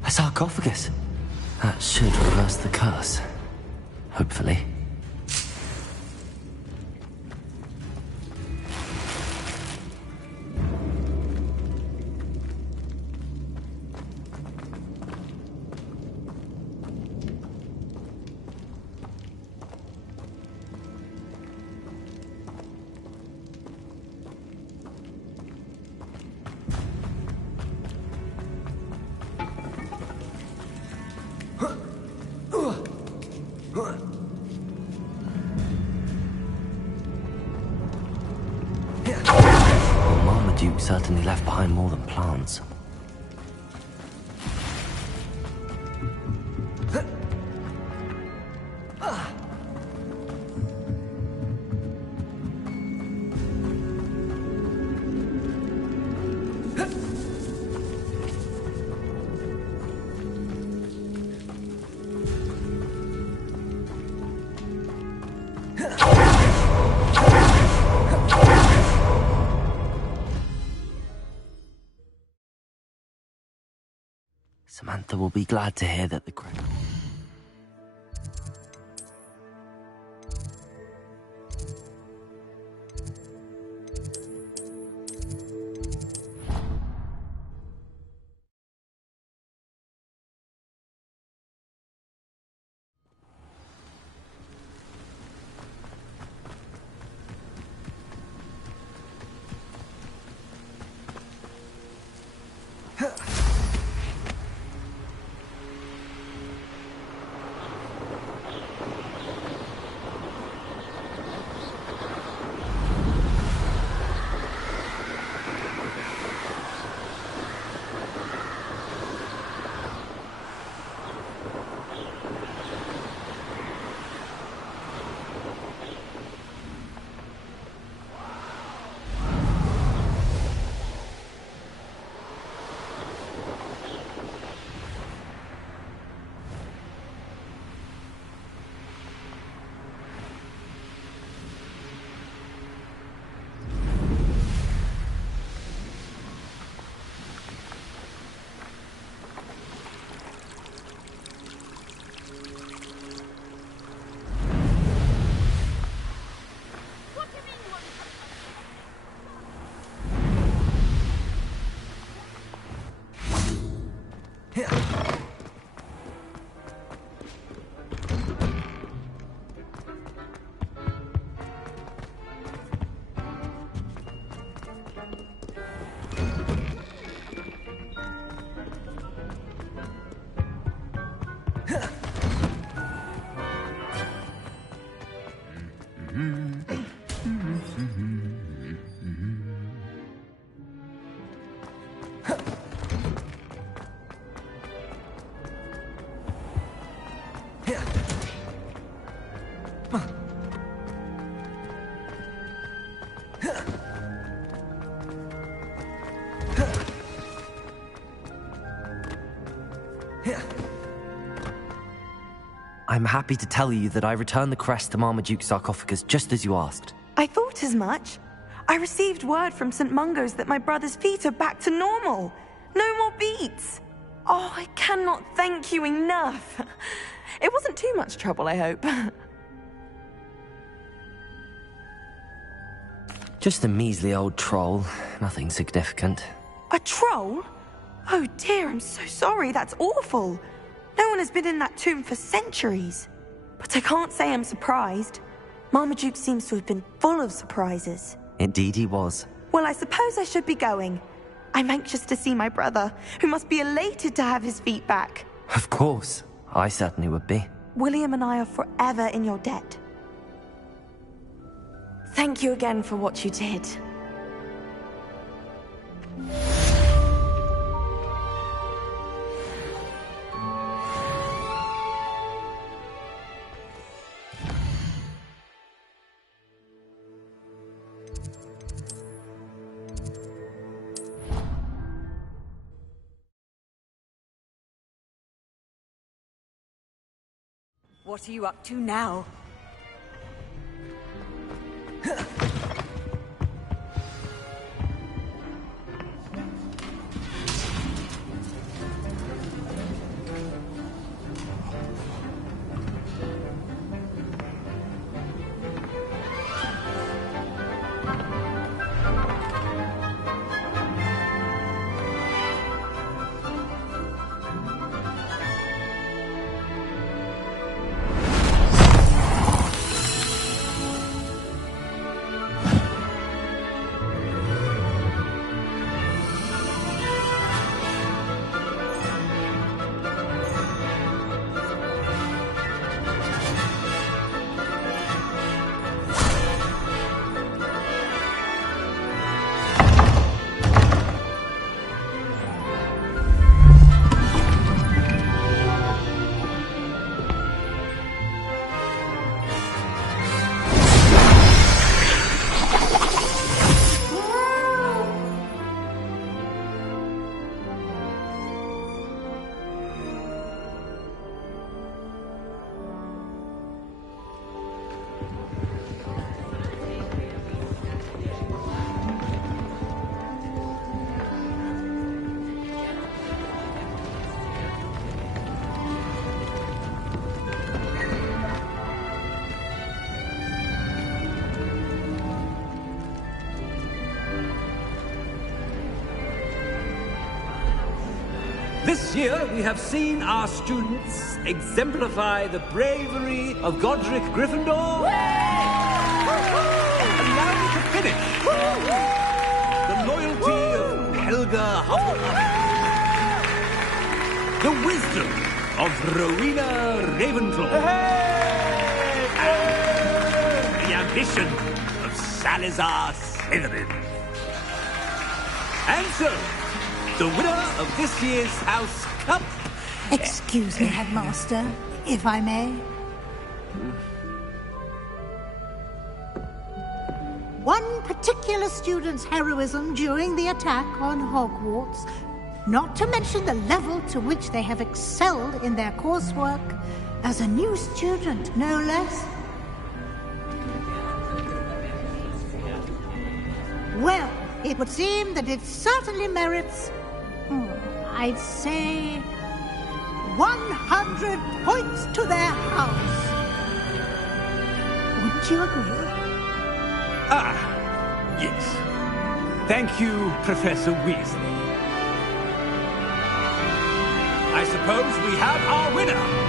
A sarcophagus. That should reverse the curse. Hopefully. Well, Marmaduke certainly left behind more than plants. Samantha will be glad to hear that the crown... I'm happy to tell you that I returned the crest to Marmaduke's sarcophagus just as you asked. I thought as much. I received word from St. Mungo's that my brother's feet are back to normal. No more beats. Oh, I cannot thank you enough. It wasn't too much trouble, I hope. Just a measly old troll. Nothing significant. A troll? Oh dear, I'm so sorry. That's awful. No one has been in that tomb for centuries. But I can't say I'm surprised. Marmaduke seems to have been full of surprises. Indeed he was. Well, I suppose I should be going. I'm anxious to see my brother, who must be elated to have his feet back. Of course. I certainly would be. William and I are forever in your debt. Thank you again for what you did. What are you up to now? This year, we have seen our students exemplify the bravery of Godric Gryffindor. Allow me to finish. The loyalty of Helga Hufflepuff. The wisdom of Rowena Ravenclaw. And the ambition of Salazar Slytherin. And so, the winner of this year's House Cup... Excuse me, Headmaster, if I may. One particular student's heroism during the attack on Hogwarts, not to mention the level to which they have excelled in their coursework, as a new student, no less. Well, it would seem that it certainly merits... I'd say 100 points to their house. Wouldn't you agree? Ah, yes. Thank you, Professor Weasley. I suppose we have our winner.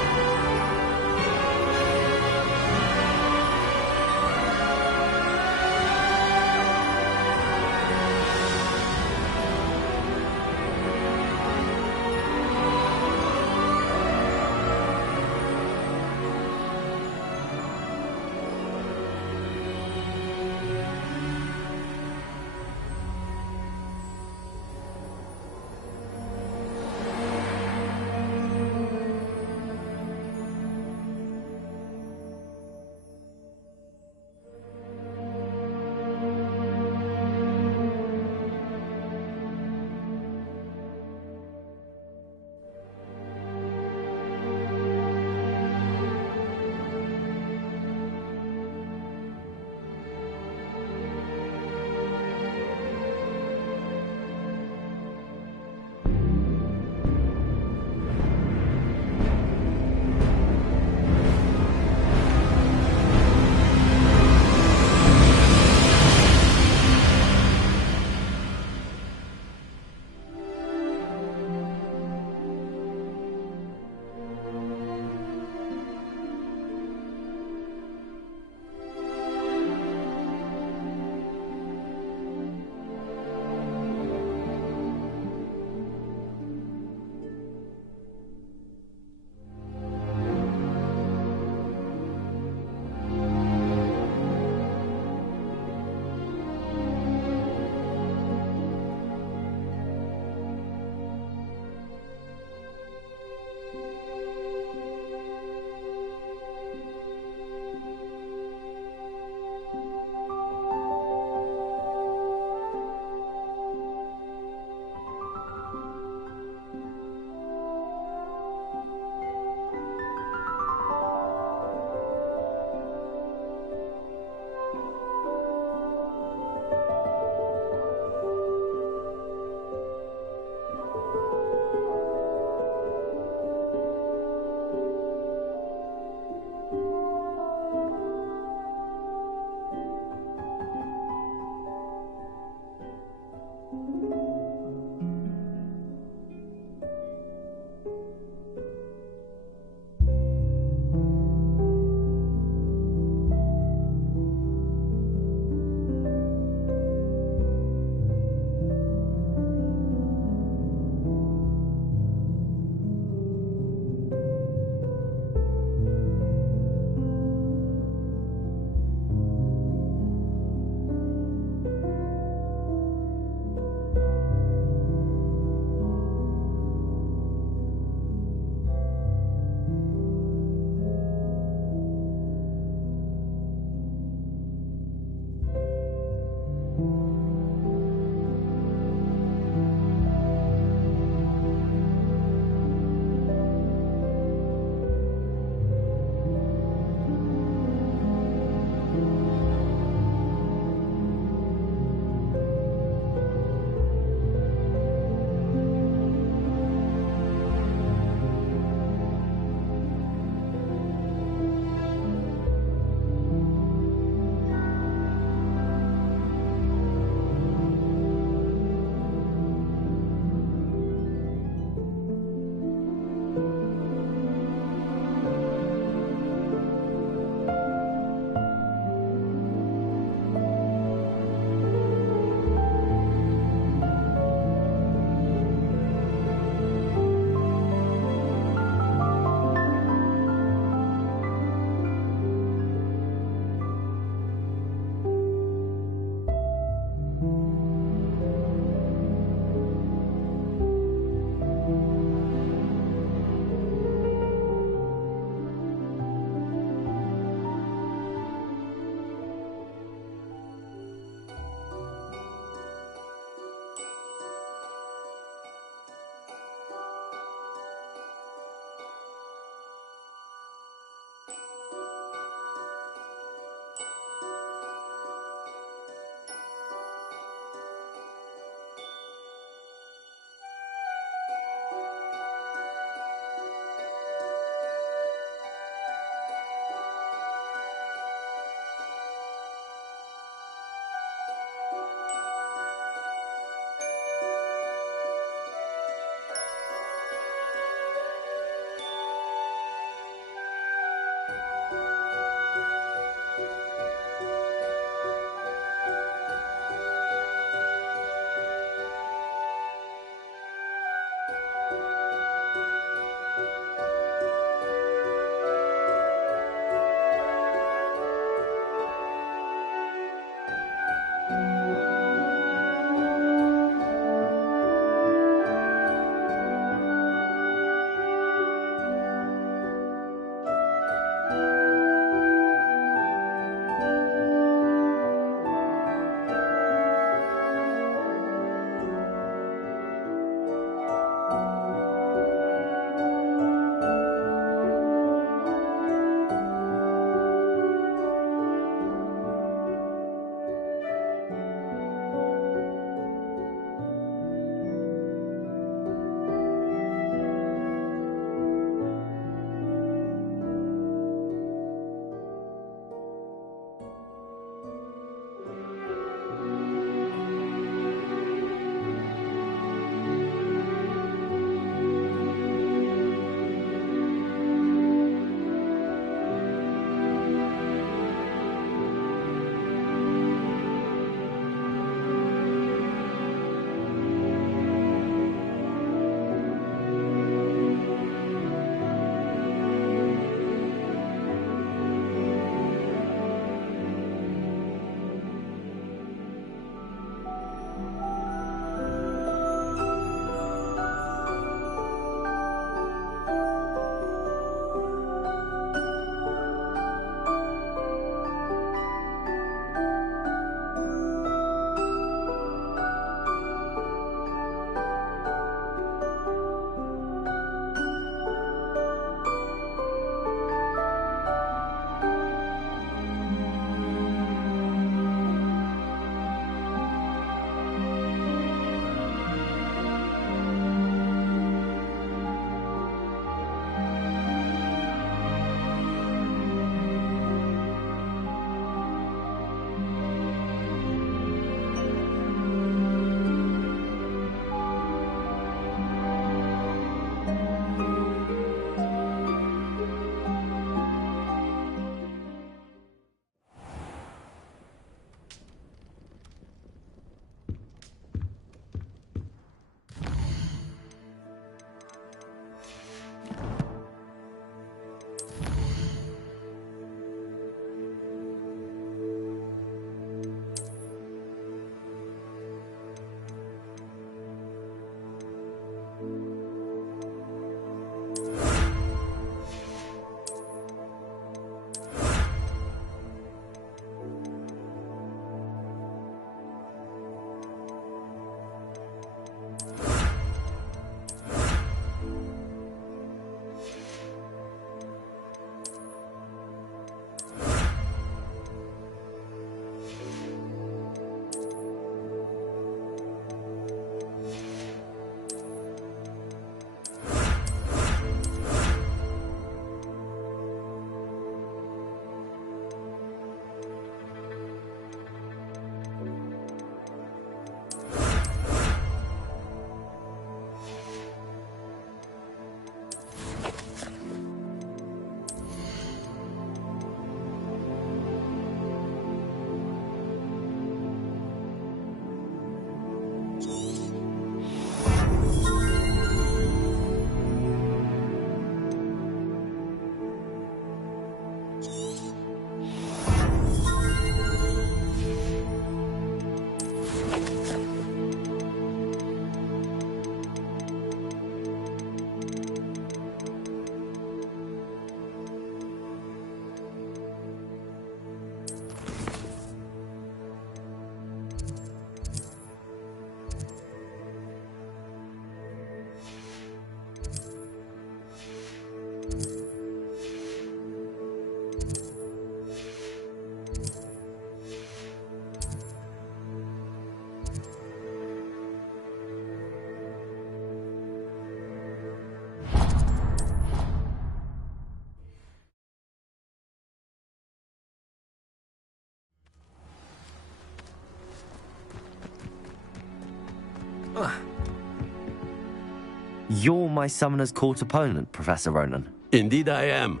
You're my Summoner's Court opponent, Professor Ronan. Indeed I am.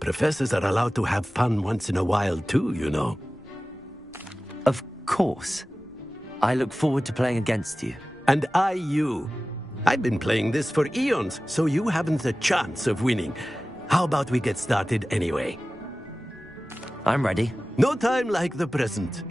Professors are allowed to have fun once in a while too, you know. Of course. I look forward to playing against you. And I you. I've been playing this for eons, so you haven't a chance of winning. How about we get started anyway? I'm ready. No time like the present.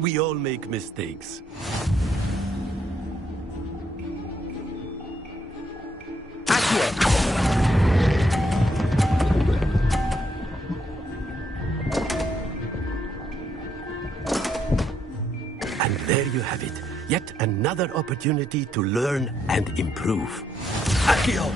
We all make mistakes. And there you have it. Yet another opportunity to learn and improve. Accio!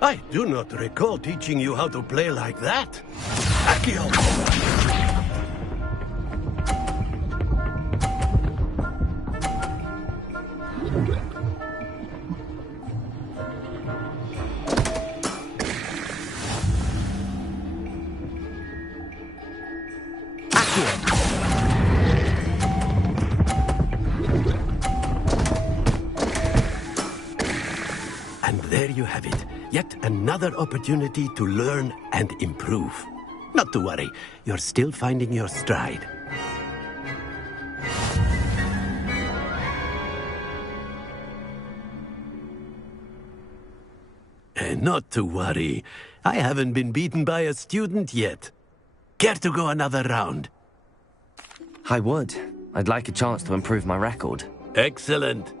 I do not recall teaching you how to play like that. Accio! And there you have it. Yet another opportunity to learn and improve. Not to worry, you're still finding your stride. And not to worry, I haven't been beaten by a student yet. Care to go another round? I would. I'd like a chance to improve my record. Excellent.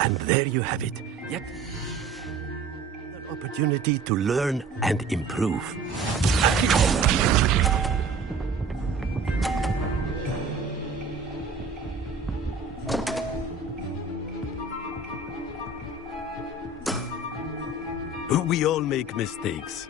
And there you have it. Yet another opportunity to learn and improve. We all make mistakes.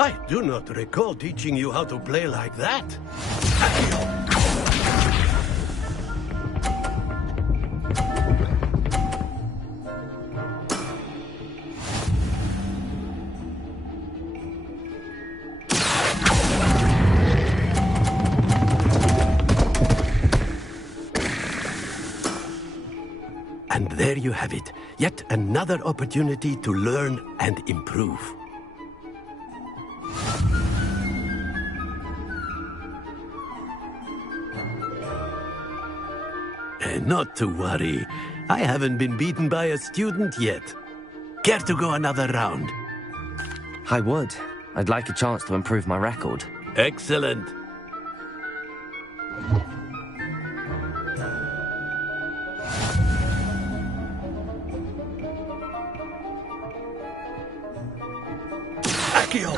I do not recall teaching you how to play like that. And there you have it. Yet another opportunity to learn and improve. And not to worry, I haven't been beaten by a student yet. Care to go another round? I would. I'd like a chance to improve my record. Excellent. Accio!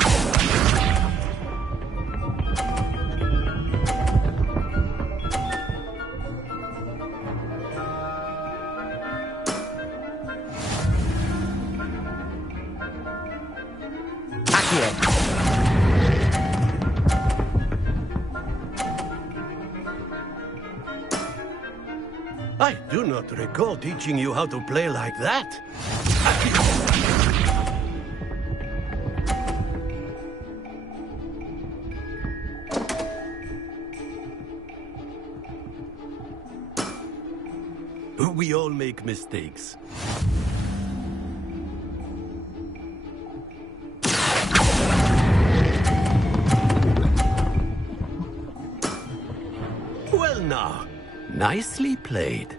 I do not recall teaching you how to play like that. We all make mistakes. Well now, nicely played.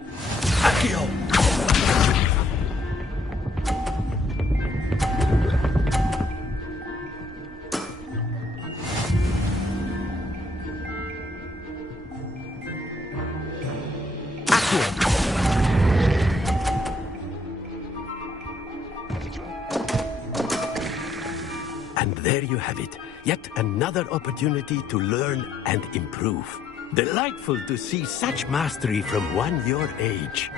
Accio! And there you have it. Yet another opportunity to learn and improve. Delightful to see such mastery from one your age.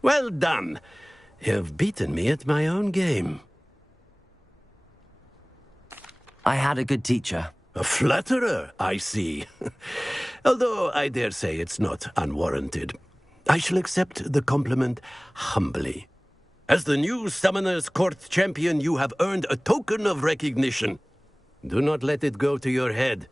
Well done. You've beaten me at my own game. I had a good teacher. A flatterer, I see. Although I dare say it's not unwarranted. I shall accept the compliment humbly. As the new Summoner's Court champion, you have earned a token of recognition. Do not let it go to your head.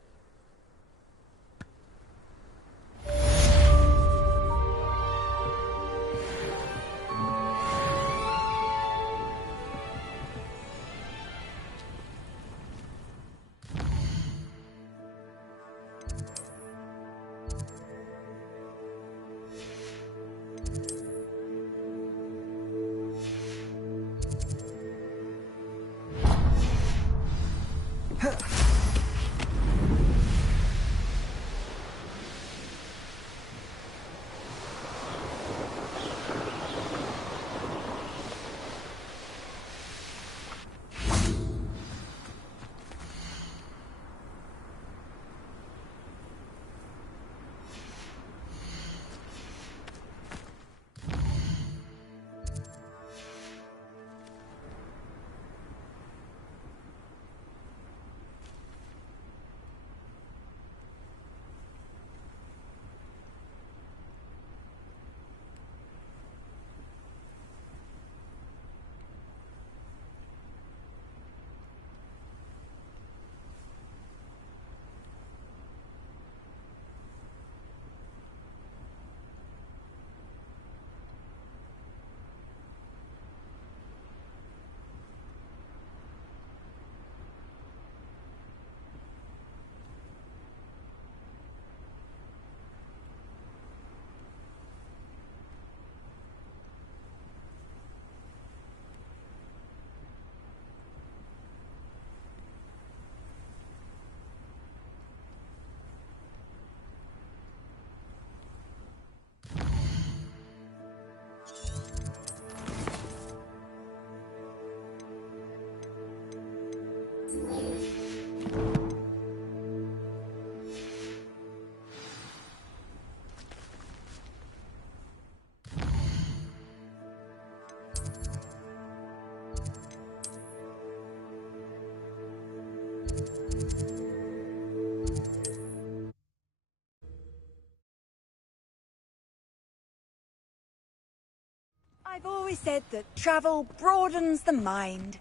I've always said that travel broadens the mind.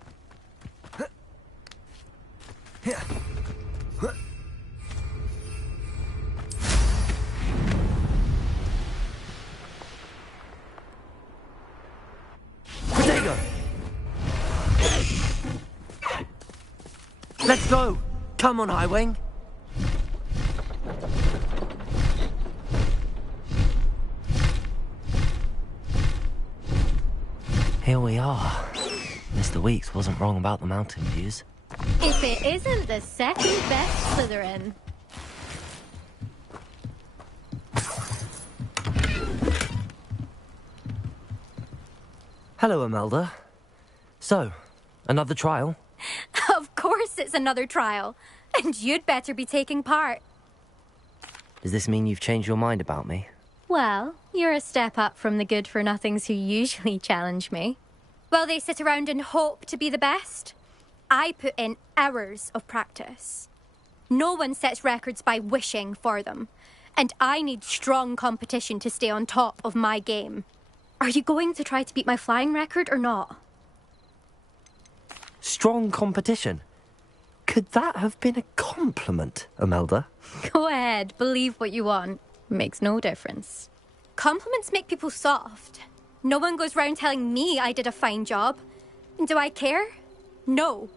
Potato! Let's go! Come on, Highwing! Here we are. Mr. Weeks wasn't wrong about the mountain views. If it isn't the second best Slytherin. Hello, Imelda. So, another trial? Of course it's another trial. And you'd better be taking part. Does this mean you've changed your mind about me? Well, you're a step up from the good-for-nothings who usually challenge me. While they sit around and hope to be the best, I put in hours of practice. No one sets records by wishing for them, and I need strong competition to stay on top of my game. Are you going to try to beat my flying record or not? Strong competition? Could that have been a compliment, Imelda? Go ahead, believe what you want. Makes no difference. Compliments make people soft. No one goes round telling me I did a fine job. Do I care? No.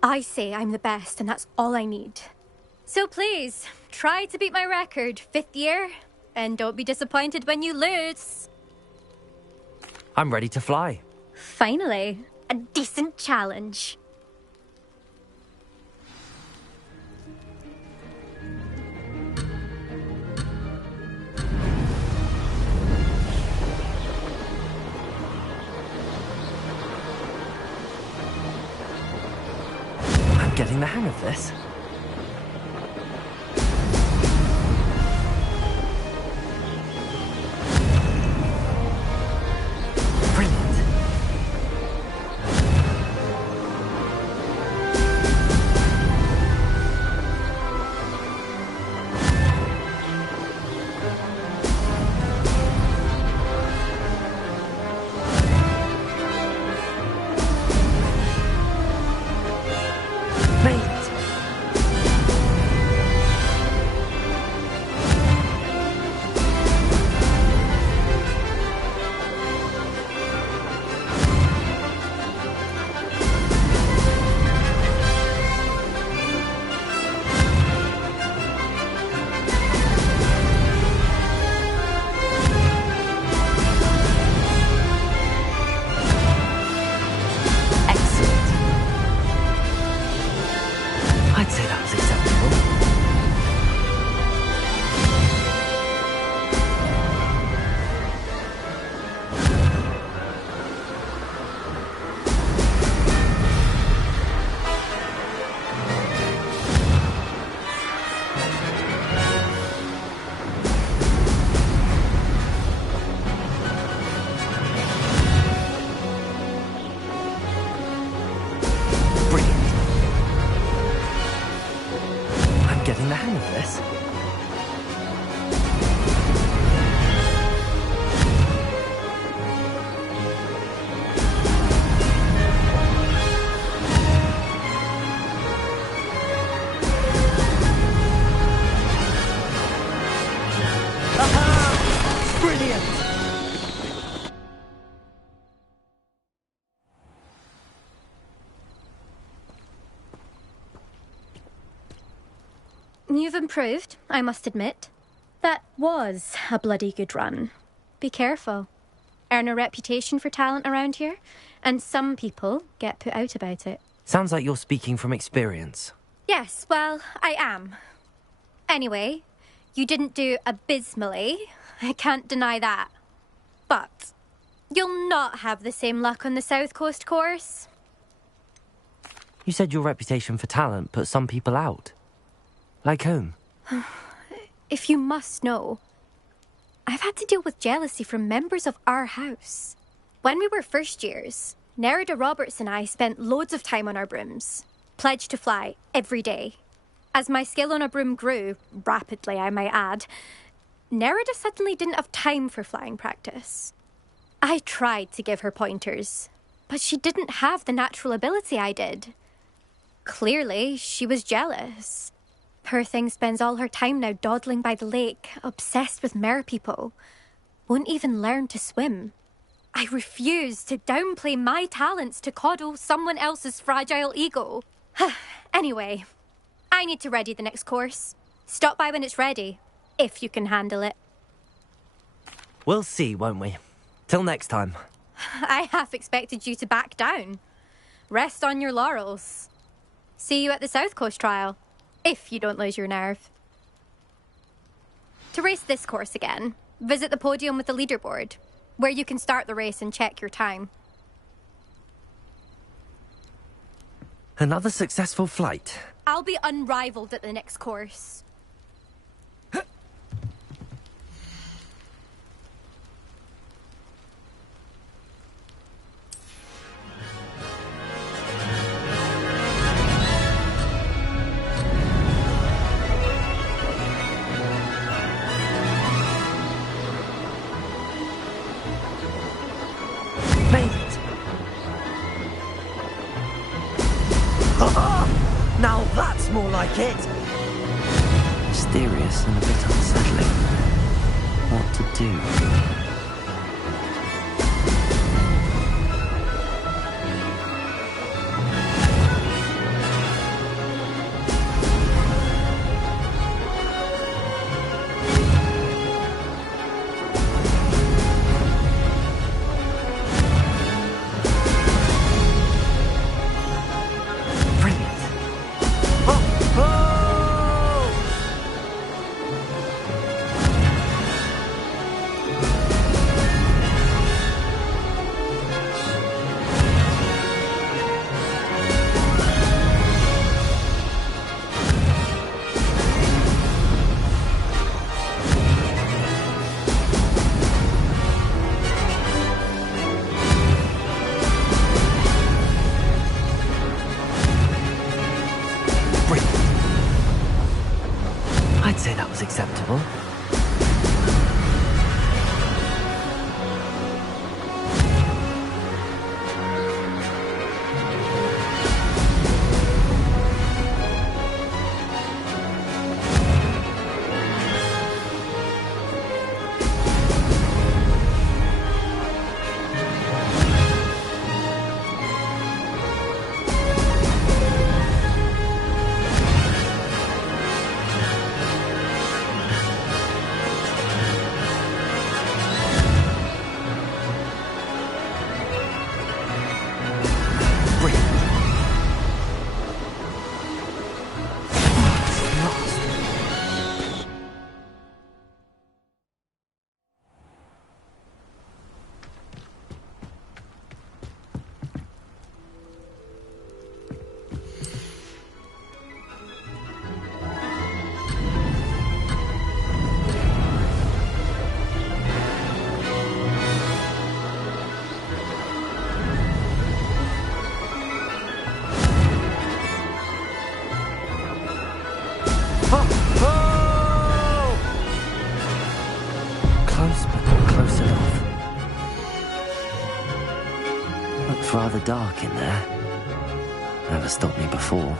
I say I'm the best, and that's all I need. So please, try to beat my record, 5th year, and don't be disappointed when you lose. I'm ready to fly. Finally, a decent challenge. I'm getting the hang of this. Getting the hang of this. Aha! Brilliant! You've improved, I must admit. That was a bloody good run. Be careful. Earn a reputation for talent around here, and some people get put out about it. Sounds like you're speaking from experience. Yes, well, I am. Anyway, you didn't do abysmally. I can't deny that. But you'll not have the same luck on the South Coast course. You said your reputation for talent put some people out. Like whom? If you must know, I've had to deal with jealousy from members of our house. When we were first years, Nerida Roberts and I spent loads of time on our brooms, pledged to fly every day. As my skill on a broom grew, rapidly I might add, Nerida suddenly didn't have time for flying practice. I tried to give her pointers, but she didn't have the natural ability I did. Clearly, she was jealous. Poor thing spends all her time now dawdling by the lake, obsessed with merpeople. Won't even learn to swim. I refuse to downplay my talents to coddle someone else's fragile ego. Anyway, I need to ready the next course. Stop by when it's ready, if you can handle it. We'll see, won't we? Till next time. I half expected you to back down. Rest on your laurels. See you at the South Coast trial. If you don't lose your nerve. To race this course again, visit the podium with the leaderboard, where you can start the race and check your time. Another successful flight. I'll be unrivaled at the next course. Now that it! Mysterious and a bit unsettling. What to do? I'd say that was acceptable. Rather dark in there. Never stopped me before.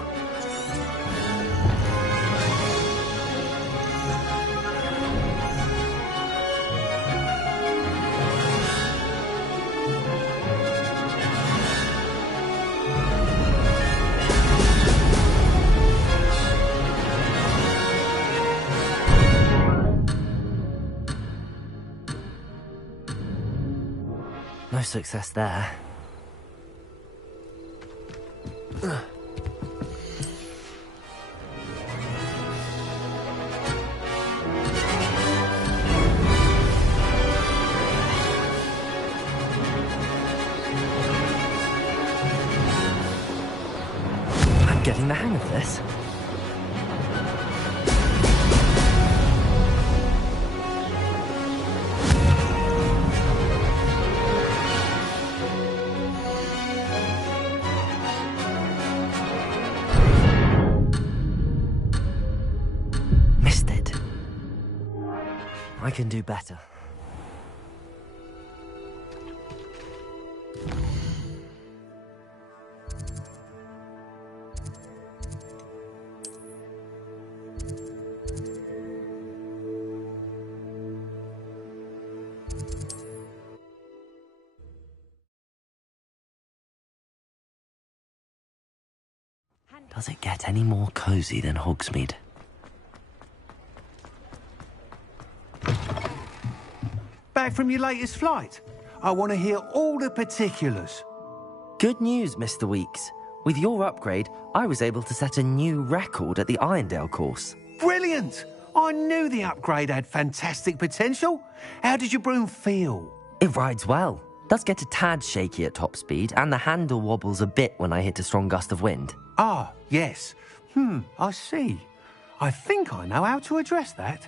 No success there. I'm getting the hang of this. I can do better. Does it get any more cozy than Hogsmeade? Back from your latest flight? I want to hear all the particulars. Good news, Mr. Weeks. With your upgrade, I was able to set a new record at the Irondale course. Brilliant! I knew the upgrade had fantastic potential. How did your broom feel? It rides well. Does get a tad shaky at top speed, and the handle wobbles a bit when I hit a strong gust of wind. Ah, yes. I see. I think I know how to address that.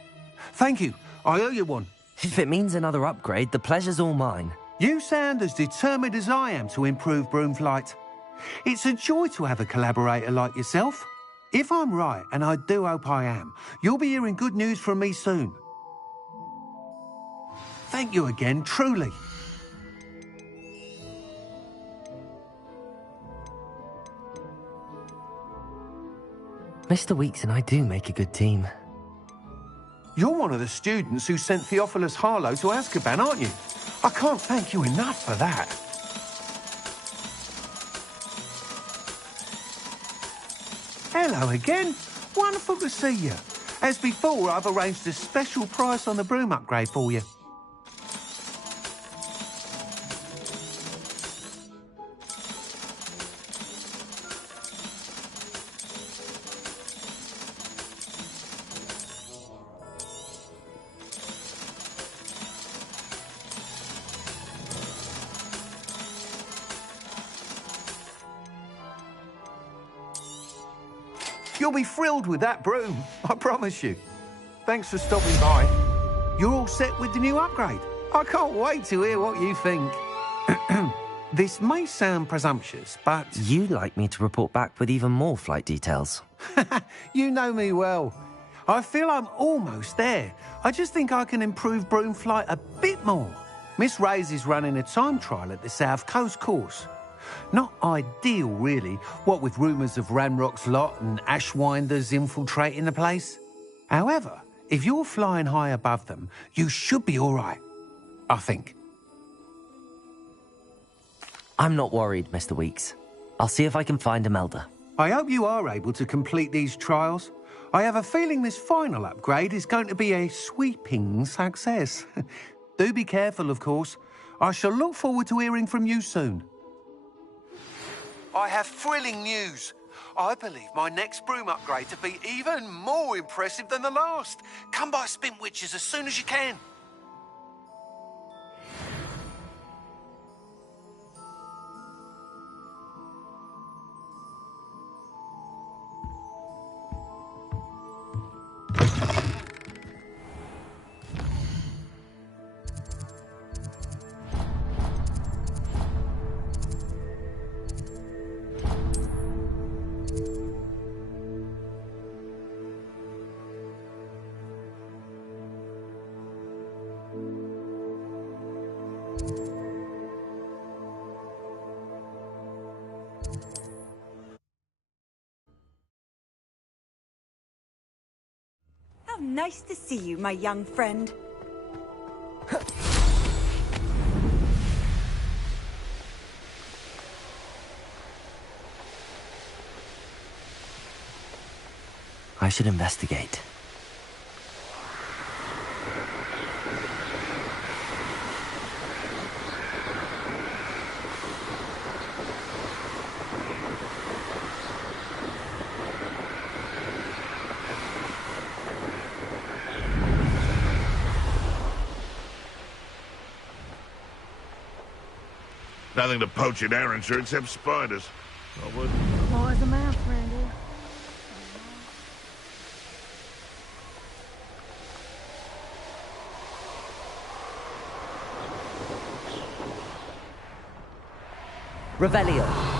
Thank you. I owe you one. If it means another upgrade, the pleasure's all mine. You sound as determined as I am to improve broom flight. It's a joy to have a collaborator like yourself. If I'm right, and I do hope I am, you'll be hearing good news from me soon. Thank you again, truly. Mr. Weeks and I do make a good team. You're one of the students who sent Theophilus Harlow to Azkaban, aren't you? I can't thank you enough for that. Hello again. Wonderful to see you. As before, I've arranged a special price on the broom upgrade for you. You'll be thrilled with that broom, I promise you. Thanks for stopping by. You're all set with the new upgrade. I can't wait to hear what you think. This may sound presumptuous, but... You'd like me to report back with even more flight details. You know me well. I feel I'm almost there. I just think I can improve broom flight a bit more. Miss Reyes is running a time trial at the South Coast course. Not ideal, really, what with rumours of Ranrock's lot and Ashwinders infiltrating the place. However, if you're flying high above them, you should be all right, I think. I'm not worried, Mr. Weeks. I'll see if I can find Imelda. I hope you are able to complete these trials. I have a feeling this final upgrade is going to be a sweeping success. Do be careful, of course. I shall look forward to hearing from you soon. I have thrilling news. I believe my next broom upgrade to be even more impressive than the last. Come by Spintwitches as soon as you can. How nice to see you, my young friend. I should investigate. Nothing to poach in Arrowshire except spiders. I would. Always a man, Randy. Revelio.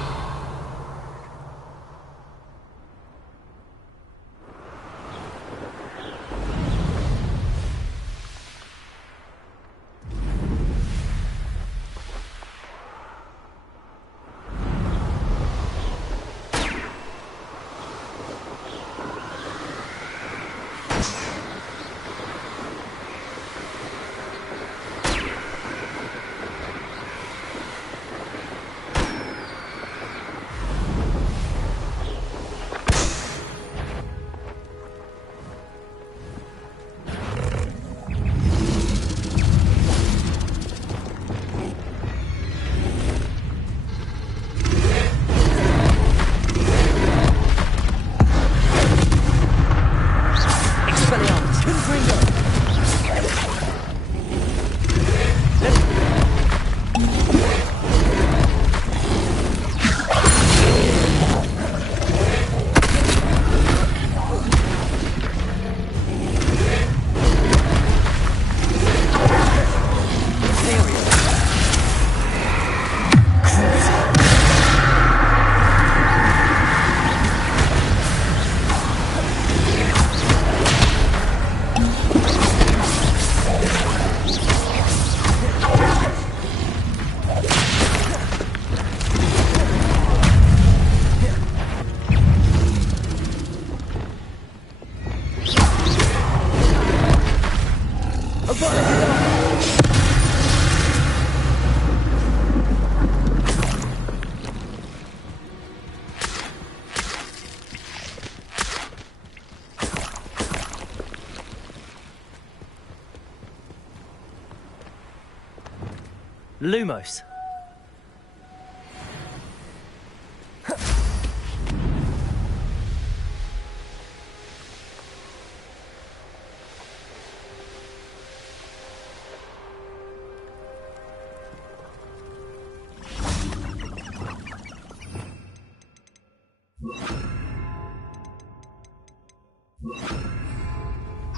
Lumos.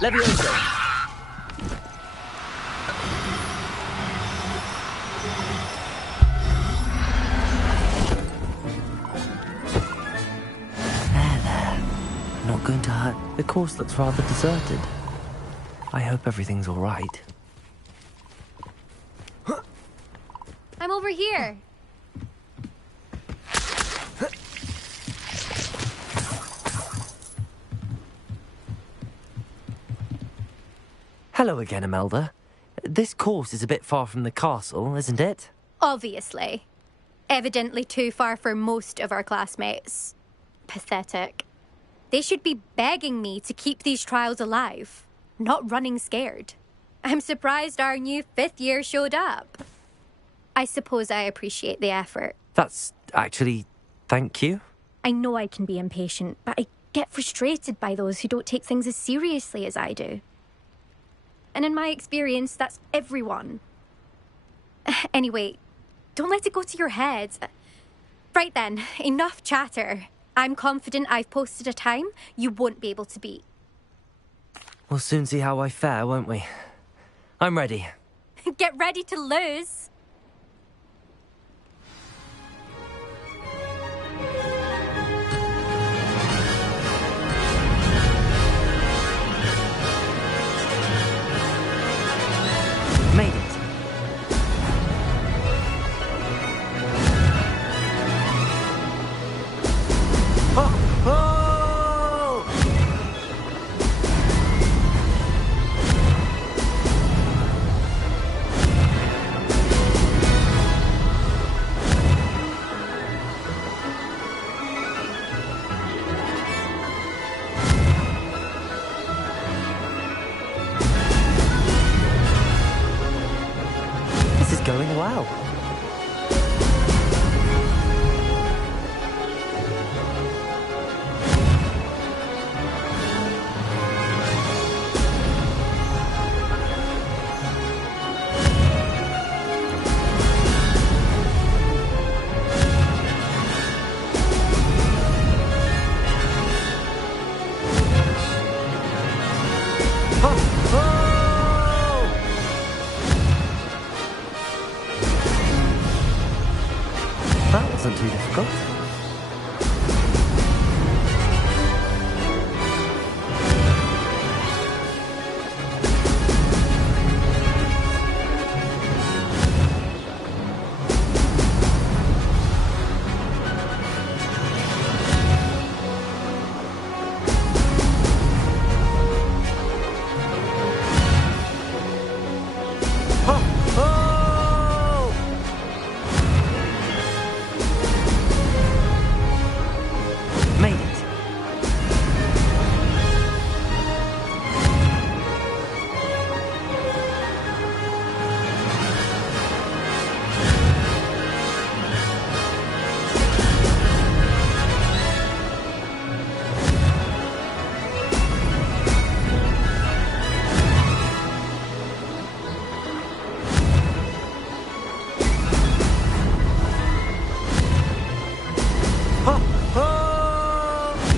Levioso. Not going to hurt. The course looks rather deserted. I hope everything's all right. I'm over here. Hello again, Imelda. This course is a bit far from the castle, isn't it? Obviously. Evidently too far for most of our classmates. Pathetic. They should be begging me to keep these trials alive, not running scared. I'm surprised our new 5th year showed up. I suppose I appreciate the effort. That's actually... thank you. I know I can be impatient, but I get frustrated by those who don't take things as seriously as I do. And in my experience, that's everyone. Anyway, don't let it go to your head. Right then, enough chatter. I'm confident I've posted a time you won't be able to beat. We'll soon see how I fare, won't we? I'm ready. Get ready to lose. Made it. Going well. That wasn't too difficult.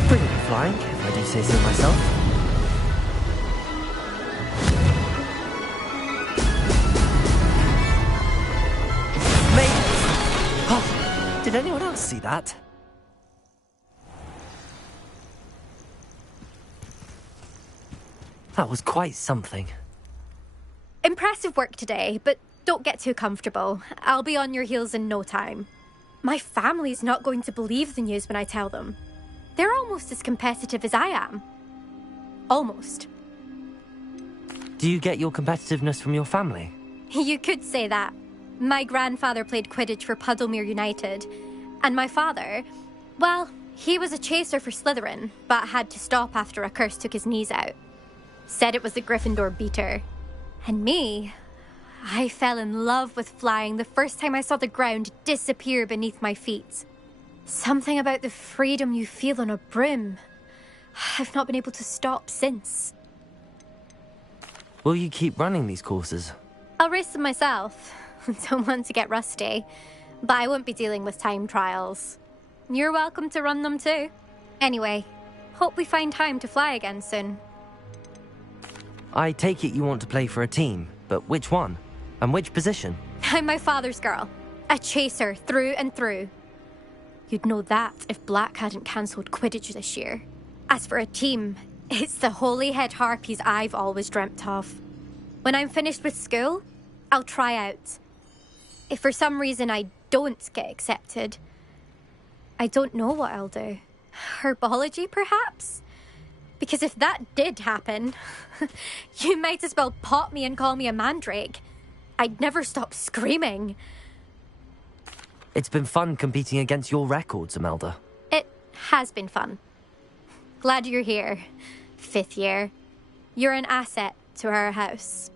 Brilliant flying, if I do say so myself. Mate! Oh, did anyone else see that? That was quite something. Impressive work today, but don't get too comfortable. I'll be on your heels in no time. My family's not going to believe the news when I tell them. They're almost as competitive as I am. Almost. Do you get your competitiveness from your family? You could say that. My grandfather played Quidditch for Puddlemere United. And my father, well, he was a chaser for Slytherin, but had to stop after a curse took his knees out. Said it was the Gryffindor beater. And me, I fell in love with flying the first time I saw the ground disappear beneath my feet. Something about the freedom you feel on a broom. I've not been able to stop since. Will you keep running these courses? I'll race them myself. Don't want to get rusty. But I won't be dealing with time trials. You're welcome to run them too. Anyway, hope we find time to fly again soon. I take it you want to play for a team, but which one? And which position? I'm my father's girl. A chaser through and through. You'd know that if Black hadn't cancelled Quidditch this year. As for a team, it's the Holyhead Harpies I've always dreamt of. When I'm finished with school, I'll try out. If for some reason I don't get accepted, I don't know what I'll do. Herbology, perhaps? Because if that did happen, you might as well pop me and call me a mandrake. I'd never stop screaming. It's been fun competing against your records, Imelda. It has been fun. Glad you're here, 5th year. You're an asset to our house.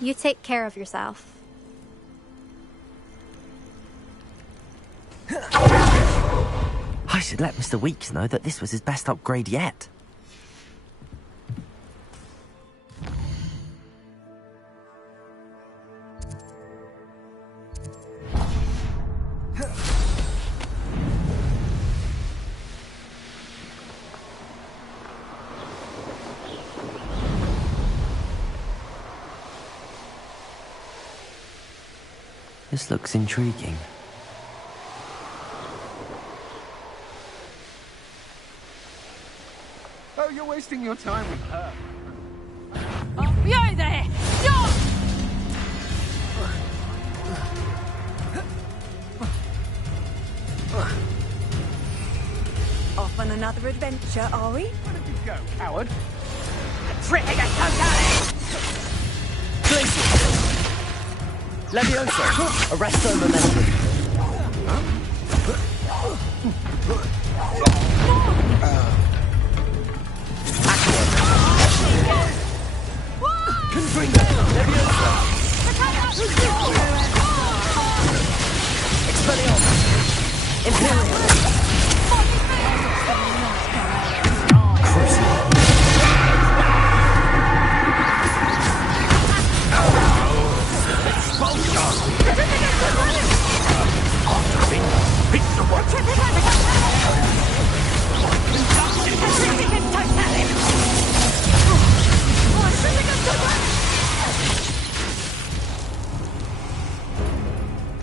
You take care of yourself. I should let Mr. Weeks know that this was his best upgrade yet. This looks intriguing. Oh, you're wasting your time with her. Oh, you there! Stop! Off on another adventure, are we? Where did you go, coward? Tripping us totally! Levioso! Arresto momentum. Confringo! Levioso! Expelliarmus! Imperial! Crucible!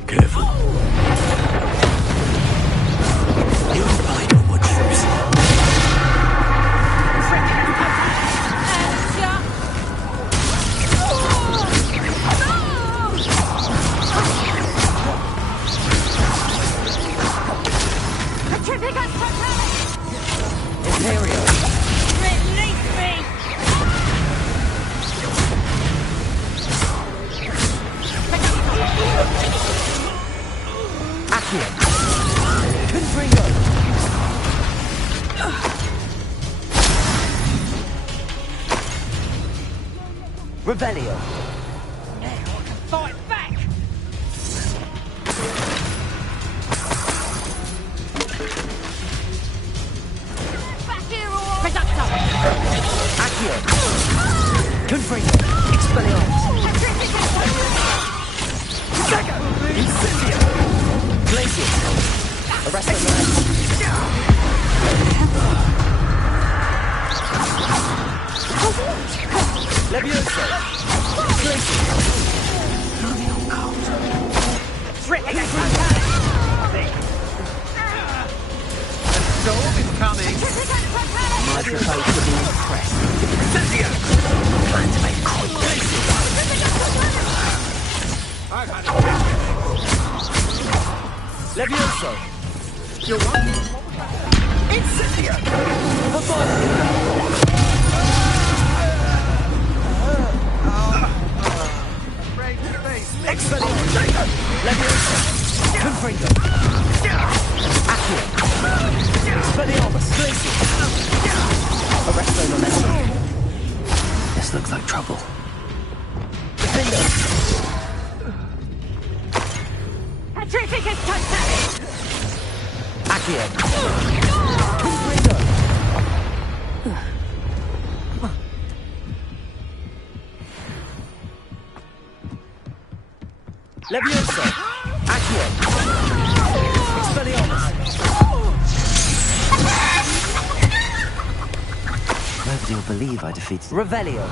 Careful. You find what troops. Imperial! Release me! Accio! Confringo! Rebellio! Now I can fight back! Back here, all right! Producto! Accio! Confringo! Expelliarmus! Incendio! Glacius! Arresto momentum! Levioso! Glacius! Tripping us The storm is coming. I propose to be impressed. Incendio! Plan to make quick. I've had Levioso! You're one. Incendio! Petrificus Totalis! Accio! Levioso! Accio! Expelliarmus! Nobody will believe I defeated... Revelio!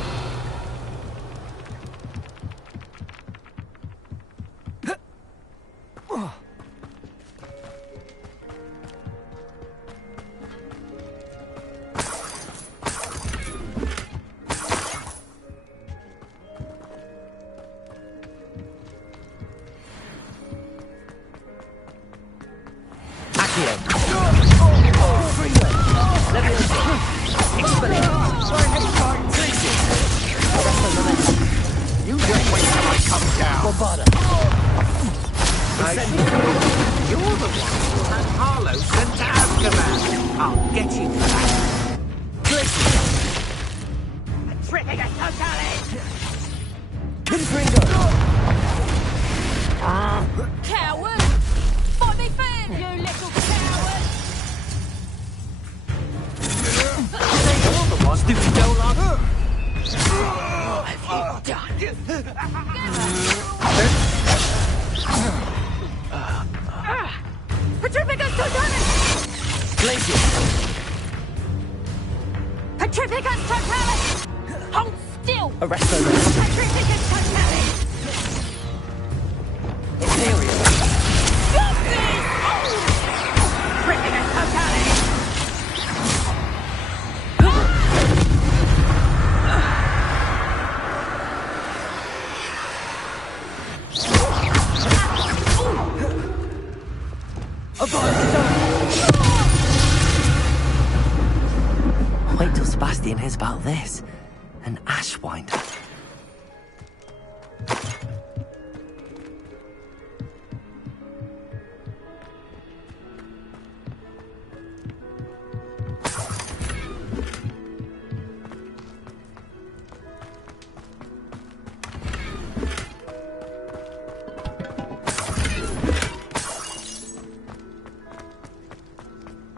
Petrificus Totalis! Petrificus Totalis! Hold still! Arresto! Petrificus Totalis! Imperial! Petrificus Totalis! Wait till Sebastian hears about this. An Ashwinder.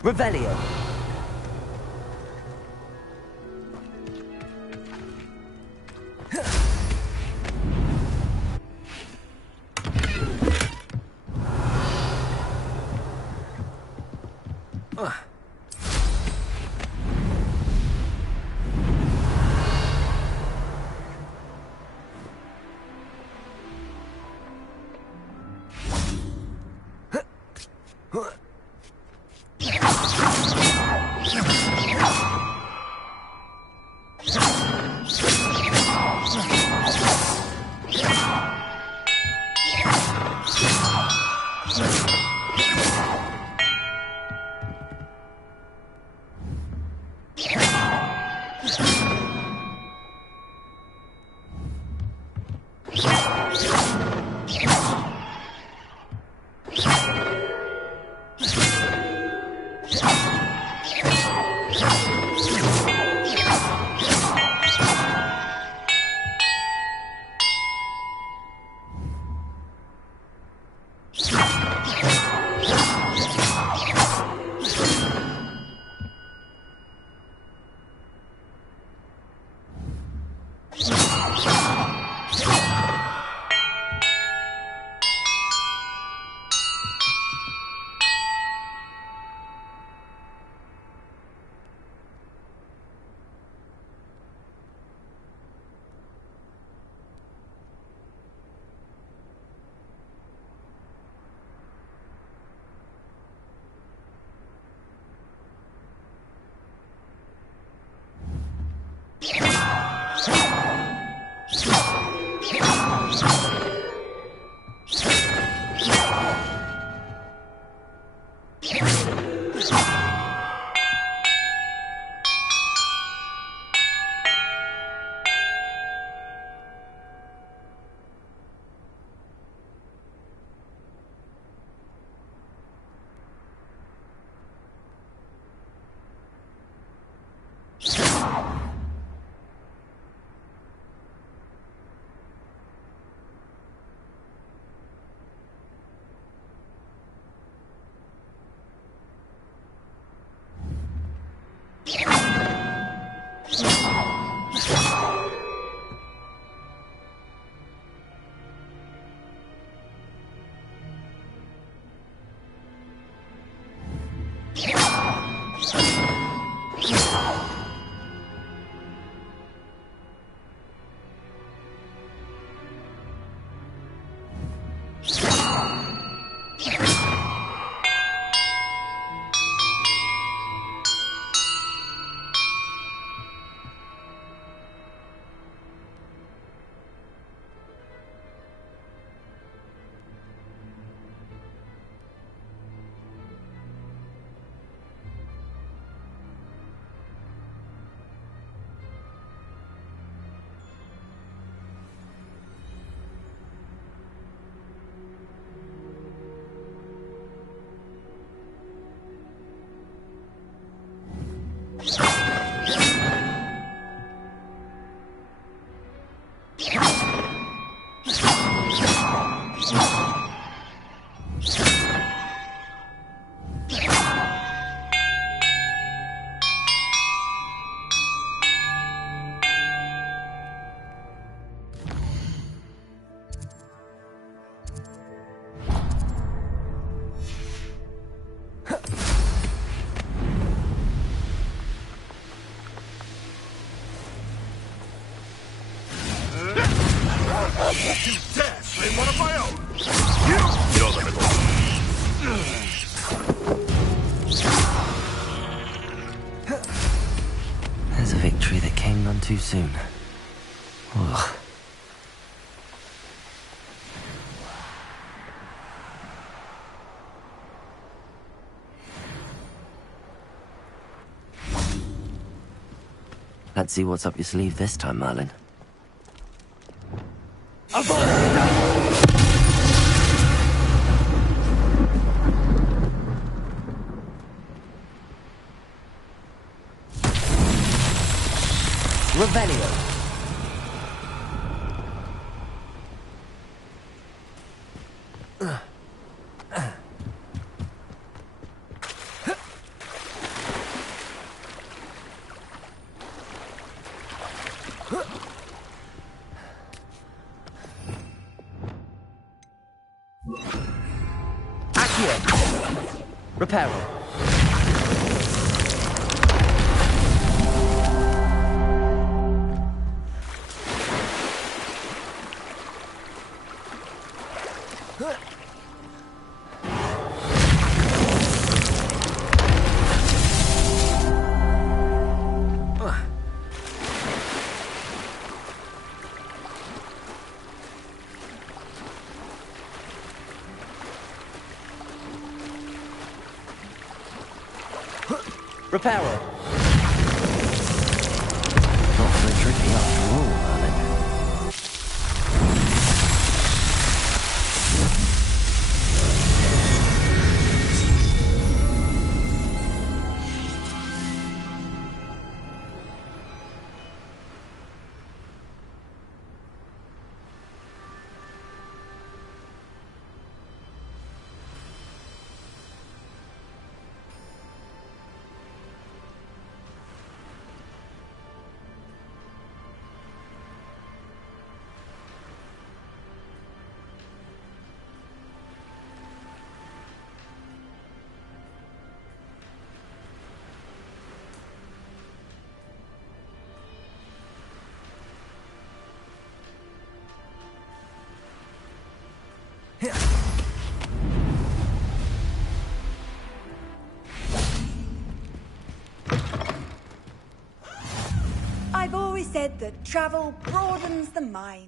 Revelio. You dare slay one of my own! You're the middle. There's a victory that came none too soon. Ugh. Let's see what's up your sleeve this time, Merlin. Revelio. Accio. Reparo. Reparo. Not so tricky after all, Merlin. I've always said that travel broadens the mind.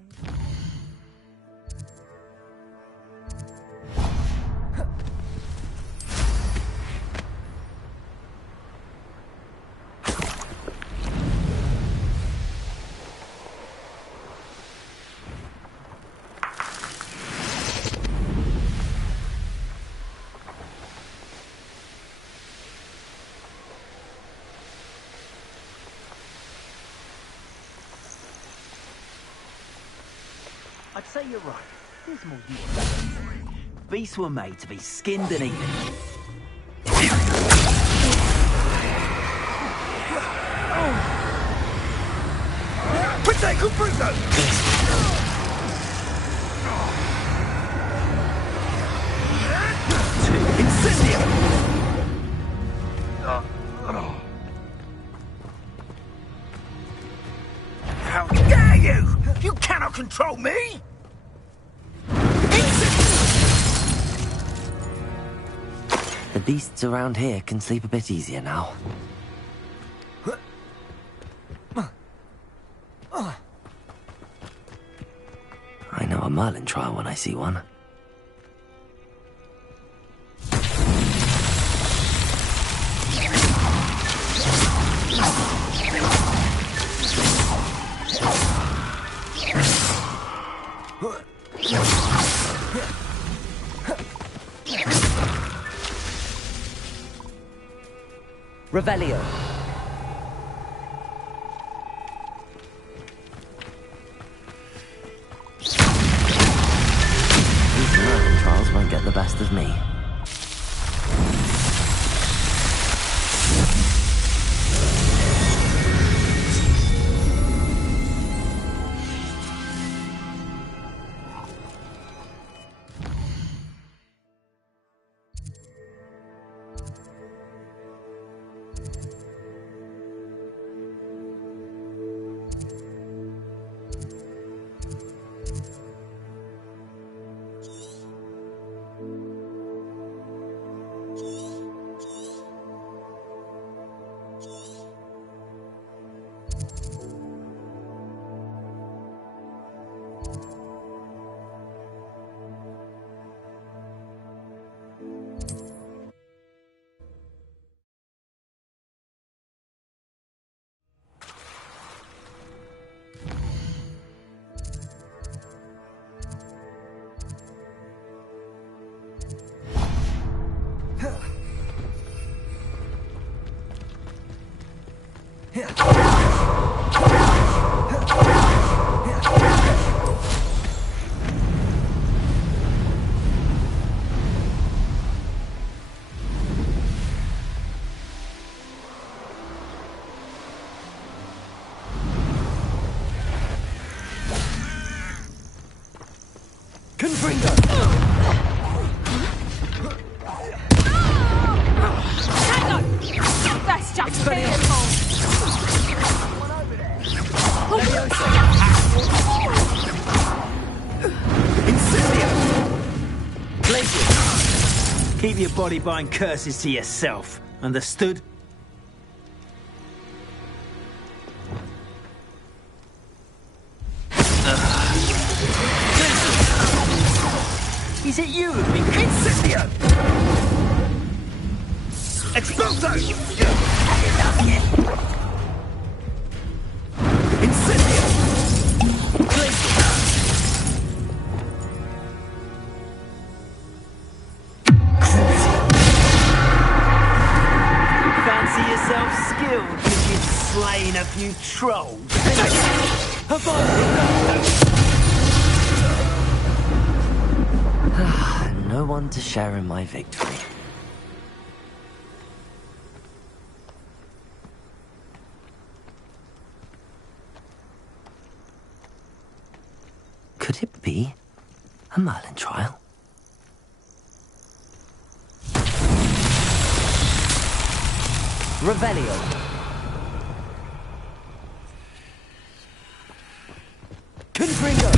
I'd say you're right. There's more you want. Beasts were made to be skinned and eaten. Protego Bruno! Incendio! How dare you! You cannot control me! The beasts around here can sleep a bit easier now. I know a Merlin trial when I see one. Revelio. These Confringo! Tango! That's just beautiful! Glacier! Keep your body buying curses to yourself. Understood? Is it you who've been Incendio? Expulso! Incendio! Fancy yourself skilled because you've slain a few trolls. No one to share in my victory. Could it be a Merlin trial? Revelio. Confringo.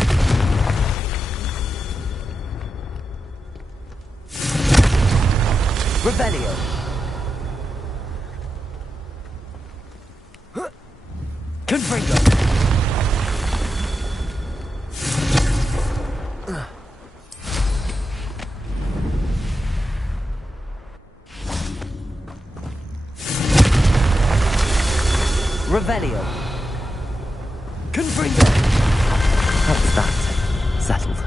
Revelio. Confringo. Revelio. Confringo. That's that. Settled.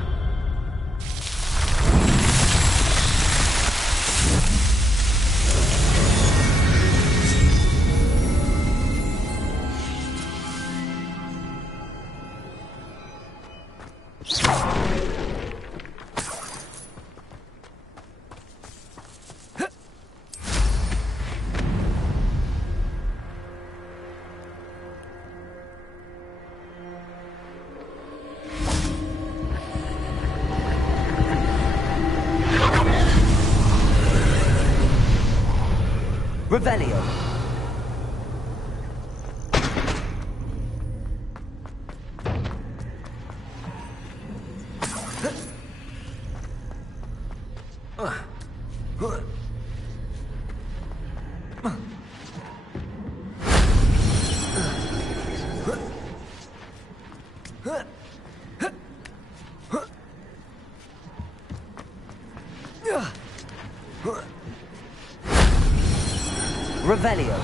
Revelio. Revelio.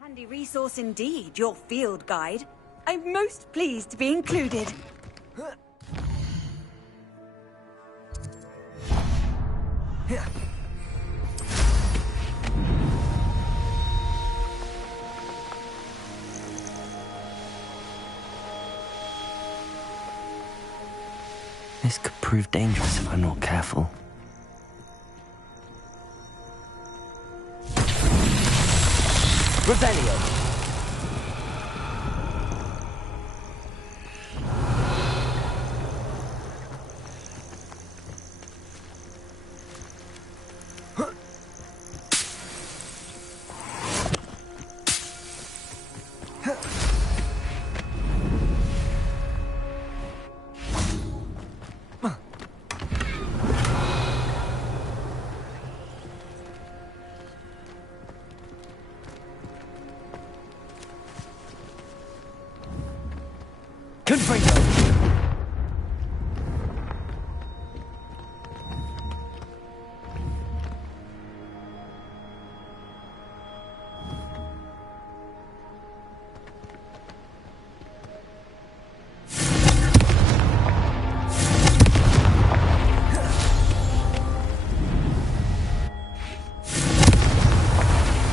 Handy resource indeed, your field guide. I'm most pleased to be included. This could prove dangerous if I'm not careful. Revelio. Confringo!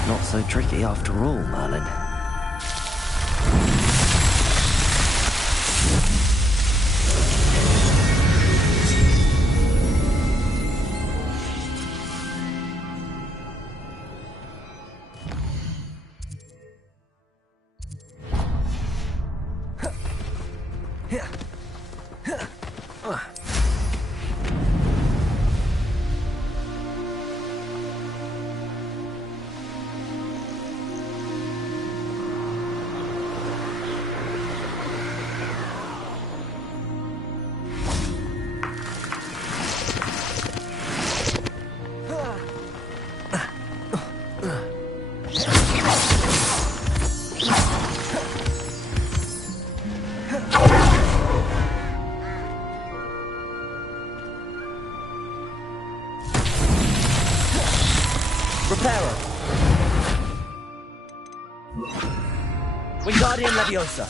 Not so tricky after all, Merlin. Reparo. Wingardium Leviosa.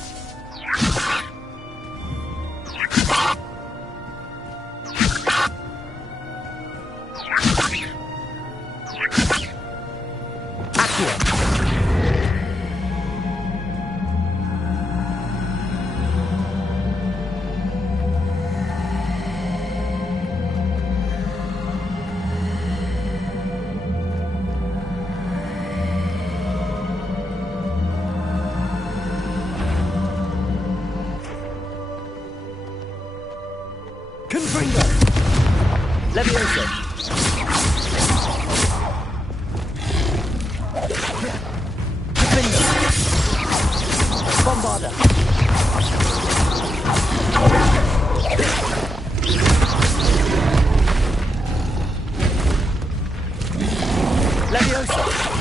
Accio. Confringo! Leviosa! Confringo! Bombarda! Leviosa!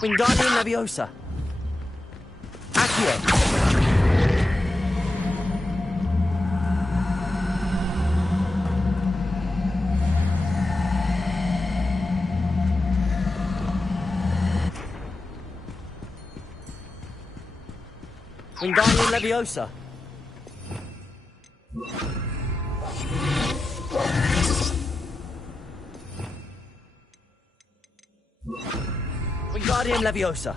Wingardium Leviosa. Accio. Wingardium Leviosa. Wingardium Leviosa.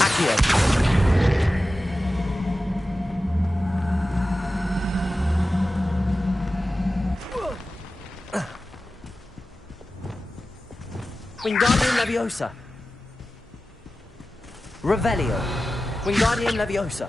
Accio. Wingardium Leviosa. Revelio. Wingardium Leviosa.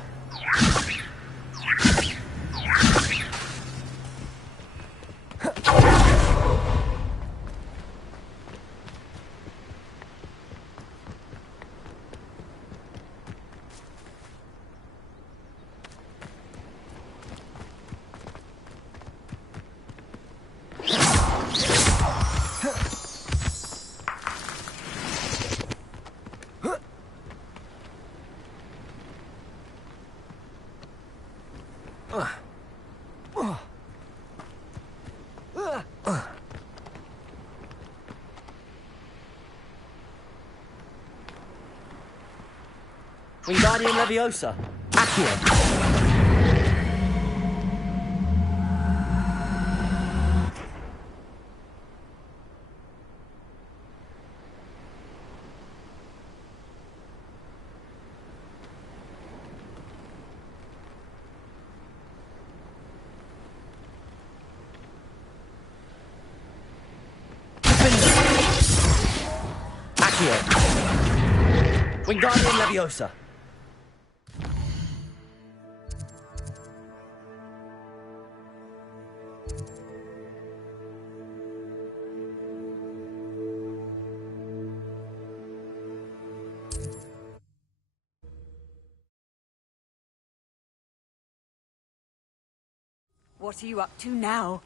Wingardium Leviosa. Accio. Accio. Wingardium Leviosa. What are you up to now?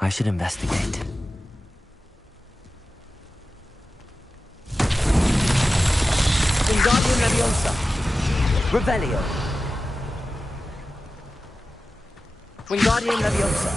I should investigate. Wingardium Leviosa. Revelio. Wingardium Leviosa.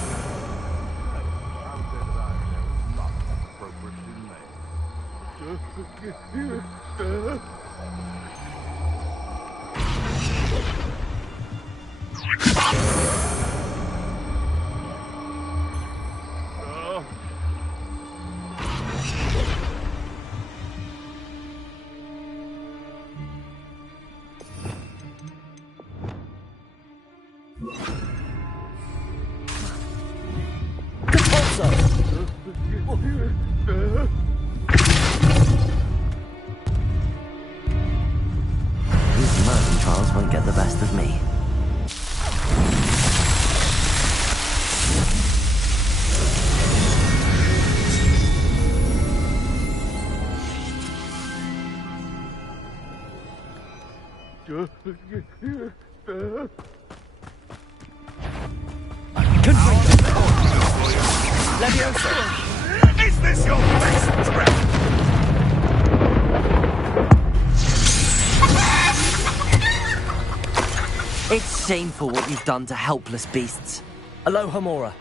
These Merlin trials won't get the best of me. Leviosa! Is this your best trip? It's shameful what you've done to helpless beasts. Alohomora.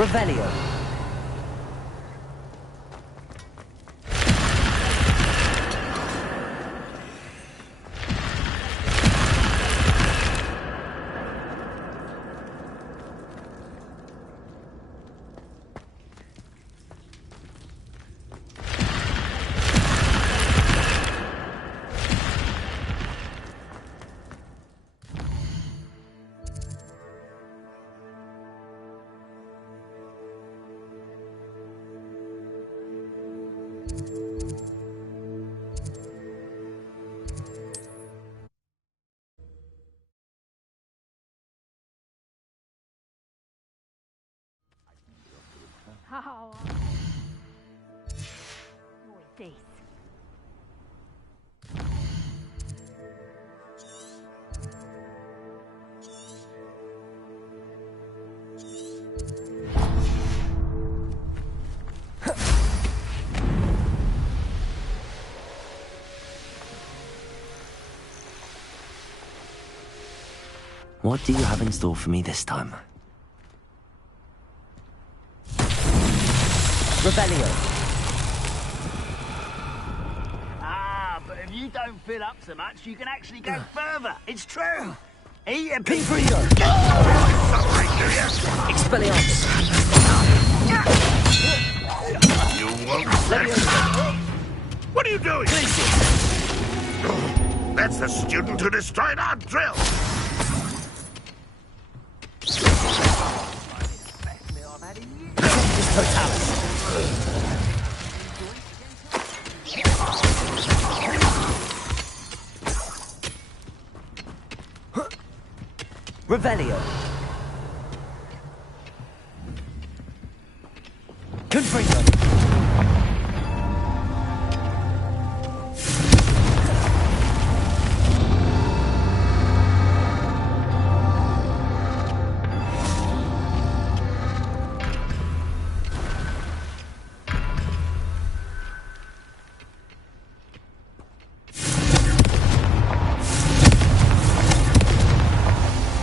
Revelio. How? This. What do you have in store for me this time? Revelio. Ah, but if you don't fill up so much, you can actually go further. It's true. Eat a piece. Pinfrio. Expelliarmus. You won't. What are you doing? That's the student who destroyed our drill! Revelio. Confringo.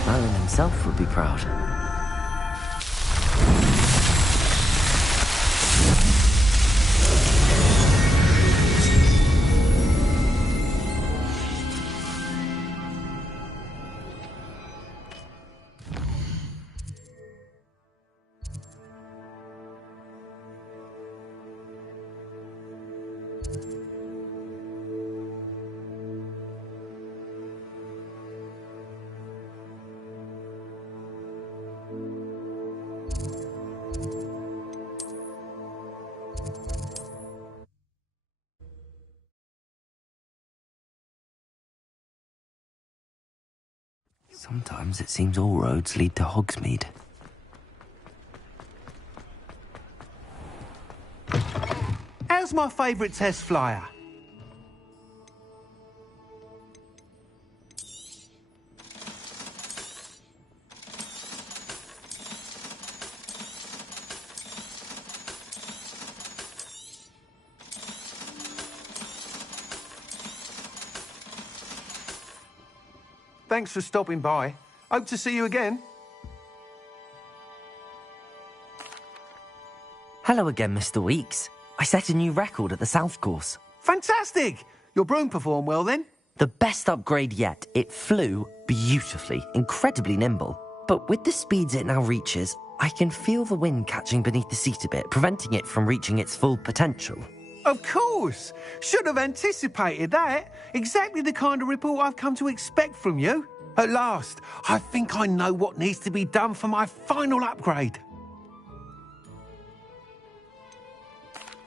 Merlin himself would be proud. Sometimes it seems all roads lead to Hogsmeade. How's my favourite test flyer? Thanks for stopping by. Hope to see you again. Hello again, Mr. Weeks. I set a new record at the South Course. Fantastic! Your broom performed well then? The best upgrade yet. It flew beautifully, incredibly nimble. But with the speeds it now reaches, I can feel the wind catching beneath the seat a bit, preventing it from reaching its full potential. Of course! Should have anticipated that. Exactly the kind of report I've come to expect from you. At last, I think I know what needs to be done for my final upgrade.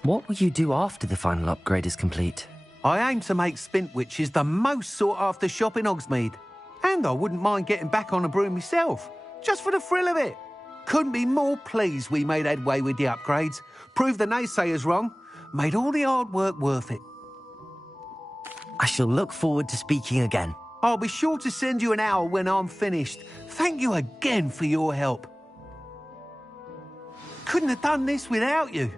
What will you do after the final upgrade is complete? I aim to make Spintwitches the most sought-after shop in Hogsmeade. And I wouldn't mind getting back on a broom myself, just for the thrill of it. Couldn't be more pleased we made headway with the upgrades, proved the naysayers wrong, made all the hard work worth it. I shall look forward to speaking again. I'll be sure to send you an owl when I'm finished. Thank you again for your help. Couldn't have done this without you.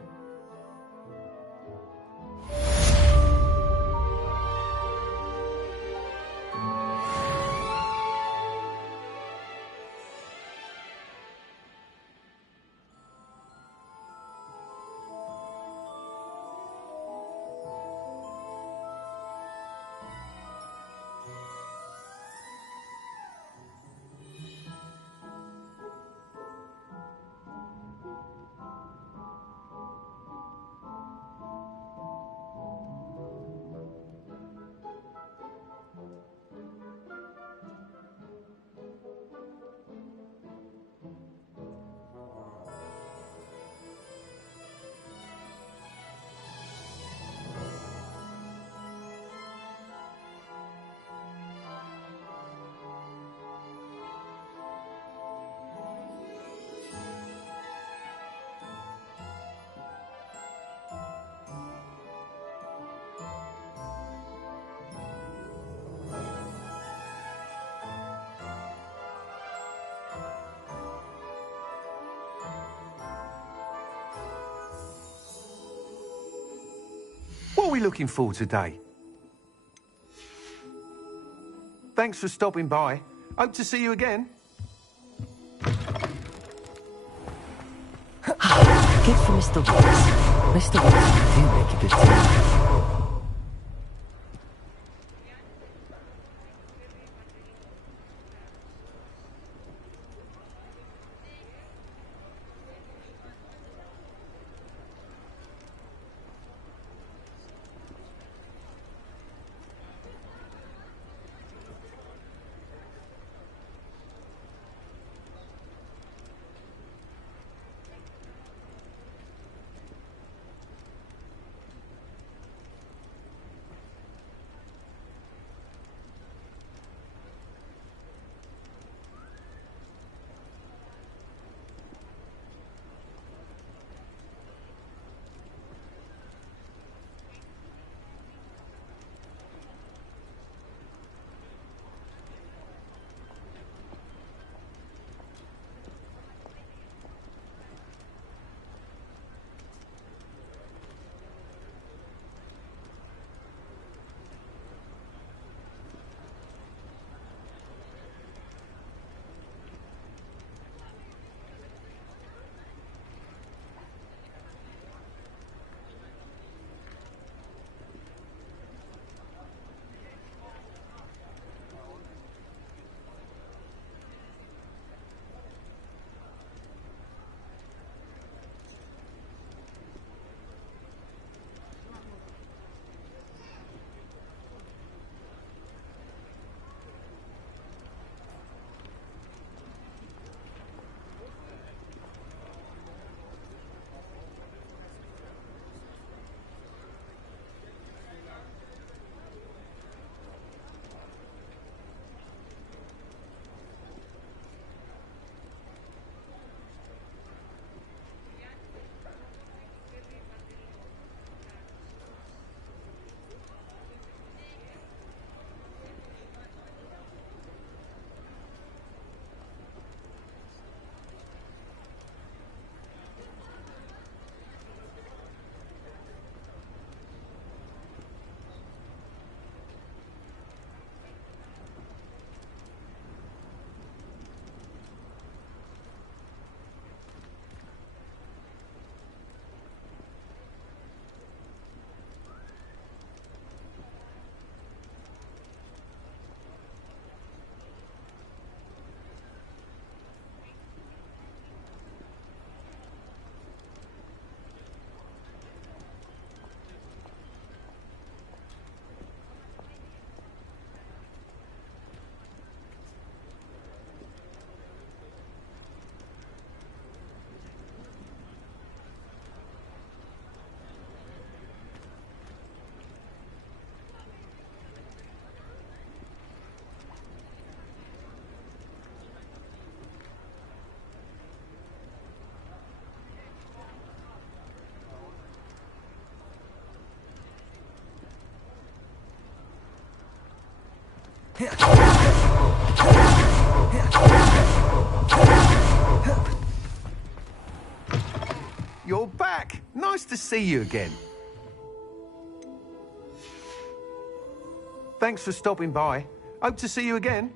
What are we looking for today? Thanks for stopping by. Hope to see you again. Good for Mr. Weeks. Mr. Weeks do make a good team. You're back. Nice to see you again. Thanks for stopping by. Hope to see you again.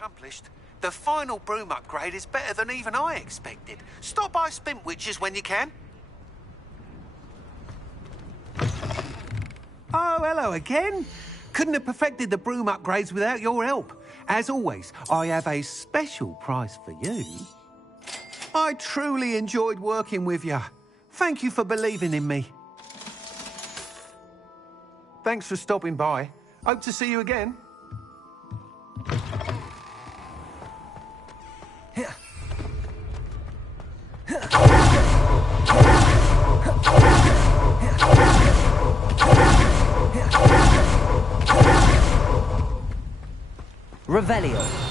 accomplished. The final broom upgrade is better than even I expected. Stop by Spintwitches when you can. Oh, hello again. Couldn't have perfected the broom upgrades without your help. As always, I have a special prize for you. I truly enjoyed working with you. Thank you for believing in me. Thanks for stopping by. Hope to see you again. Revelio.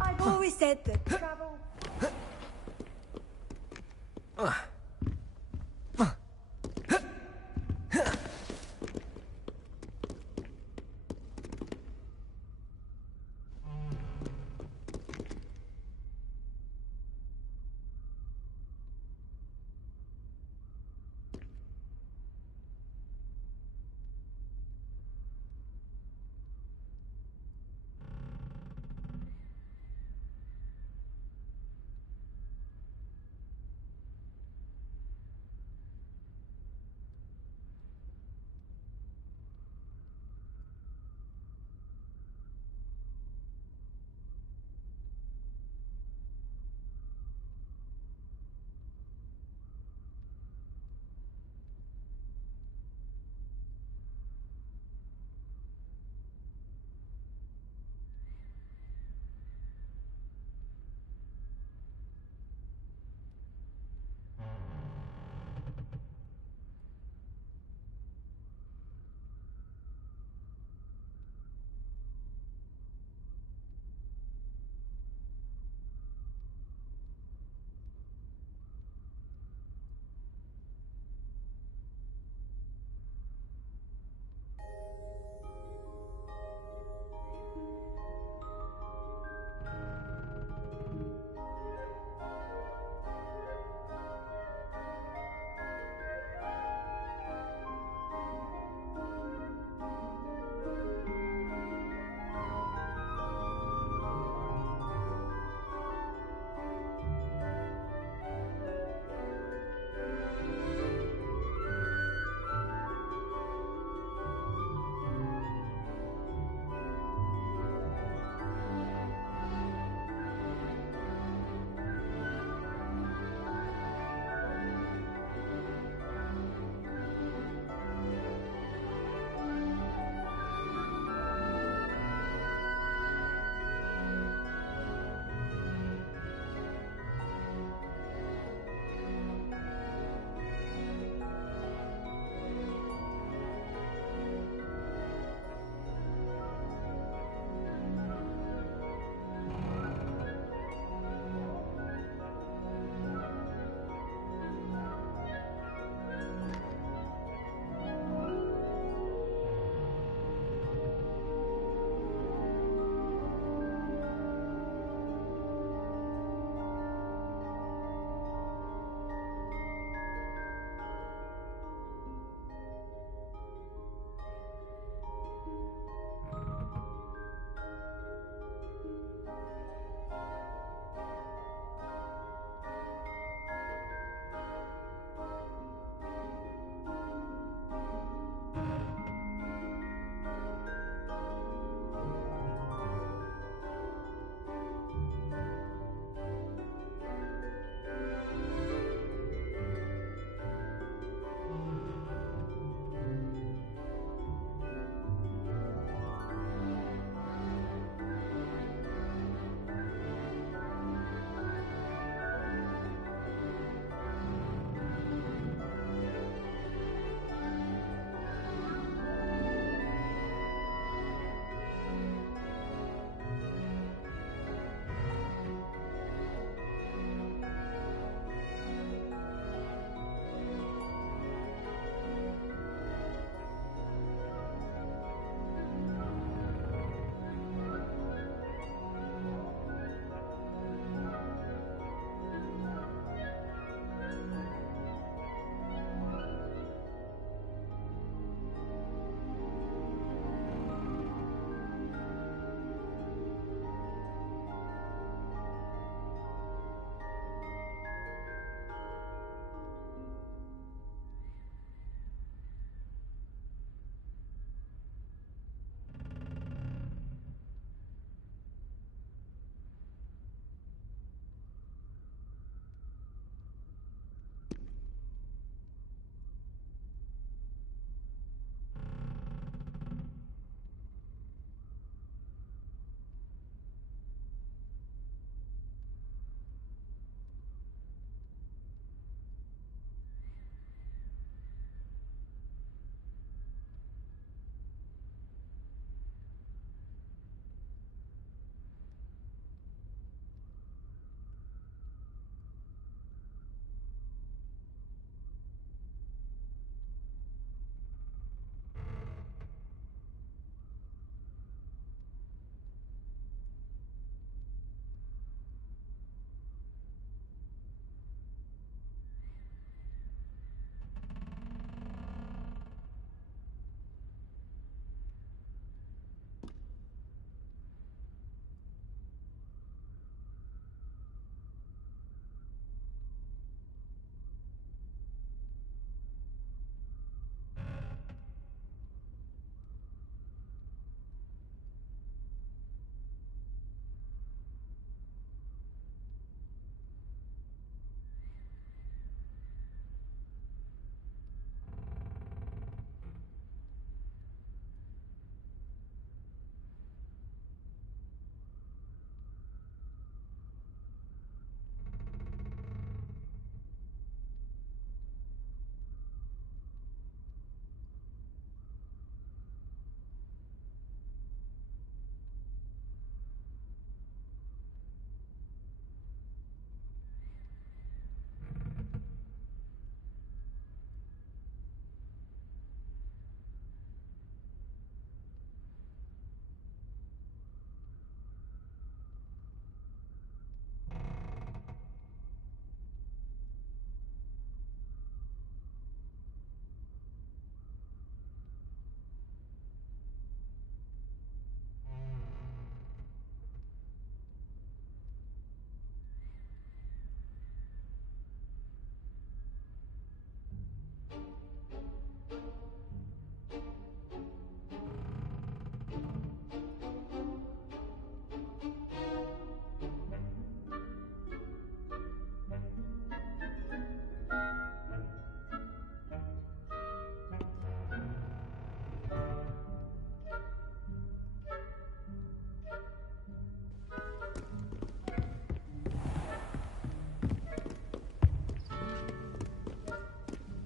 I've always said that travel...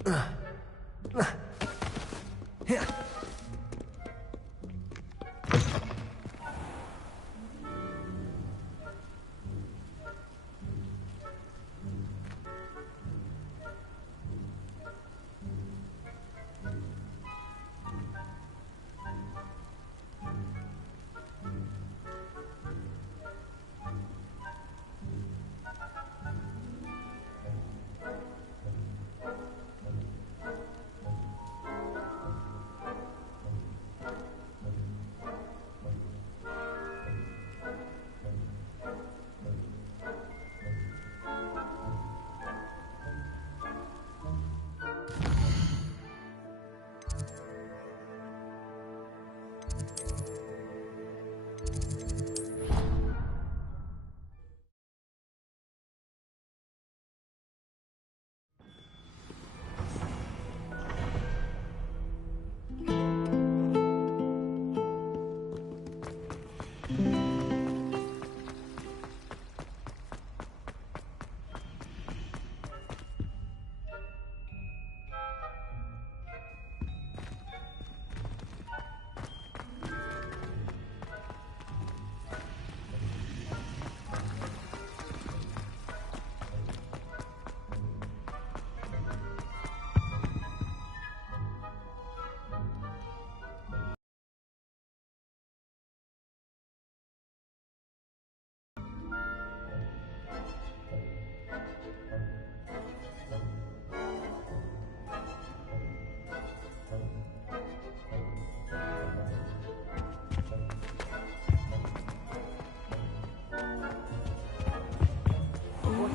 What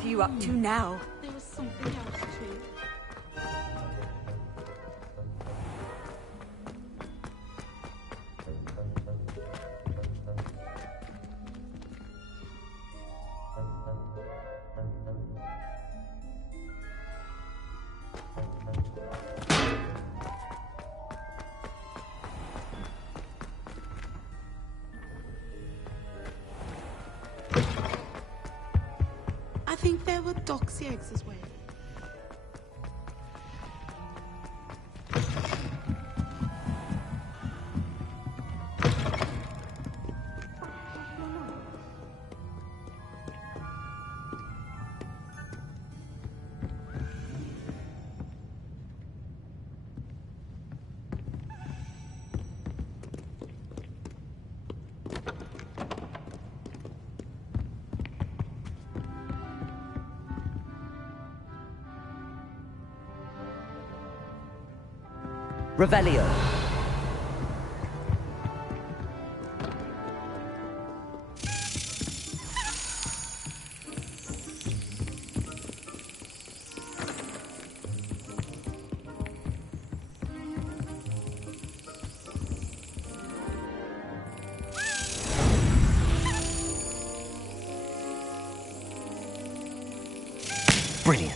are you up to now? There was something else too. I think there were doxy eggs as well. Revelio. Brilliant.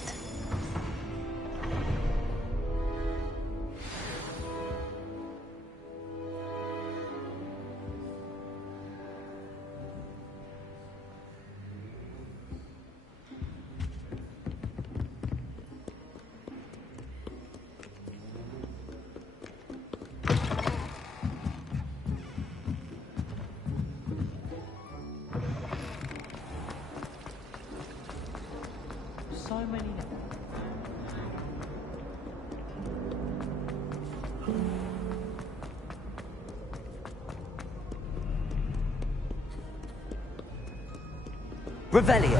So many. Revelio.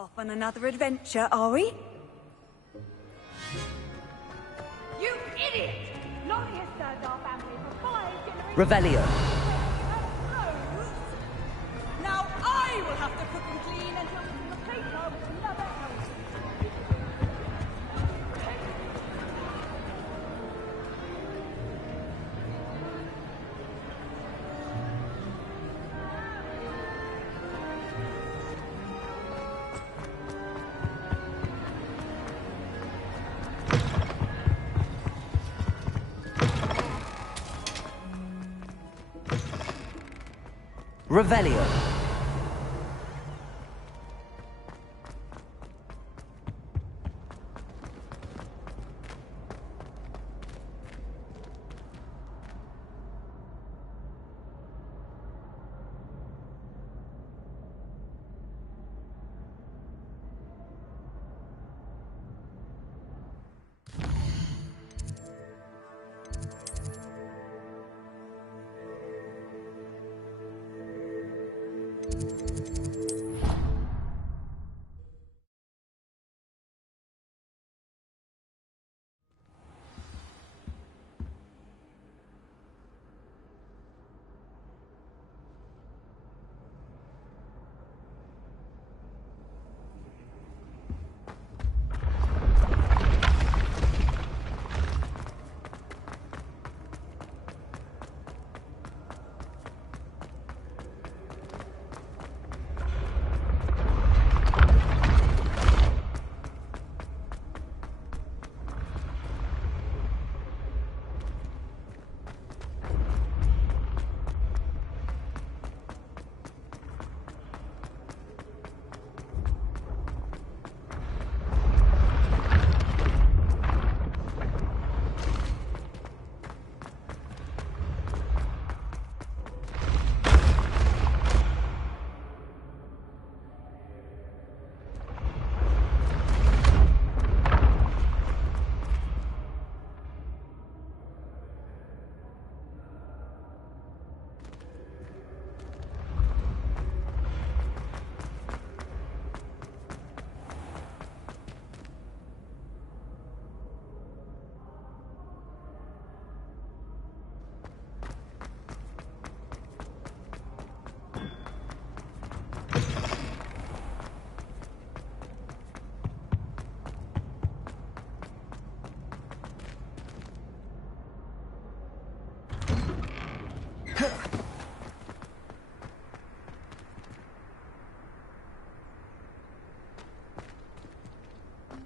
Off on another adventure, are we? You idiot! Lottie has served our family for 5 generations. Revelio. Now I will have to cook and clean until this is a paper which never helps. Revelio.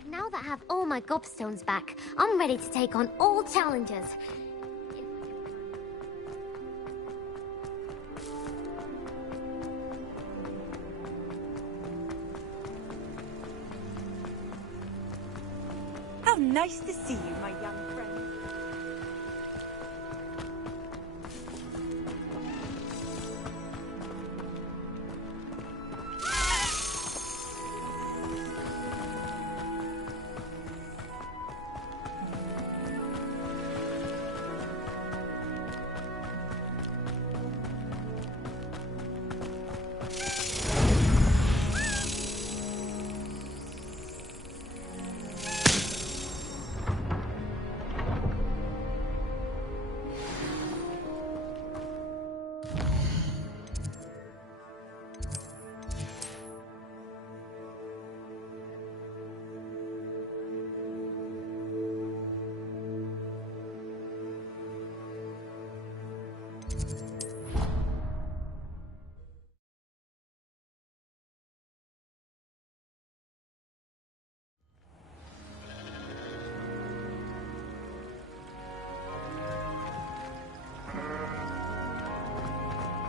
Now that I have all my gobstones back, I'm ready to take on all challenges. How nice to see you, my young friend.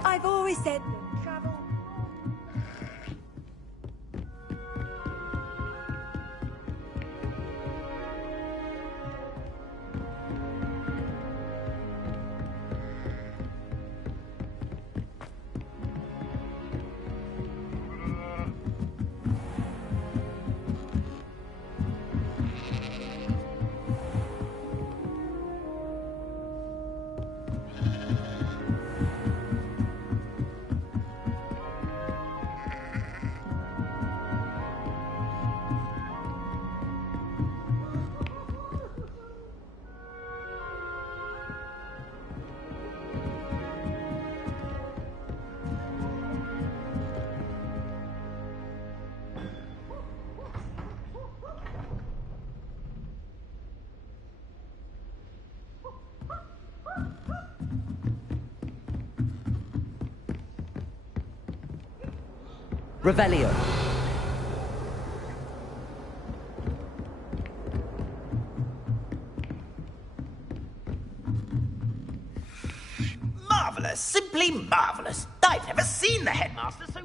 I've always said travel. Revelio. Marvelous, simply marvelous. I've never seen the headmaster so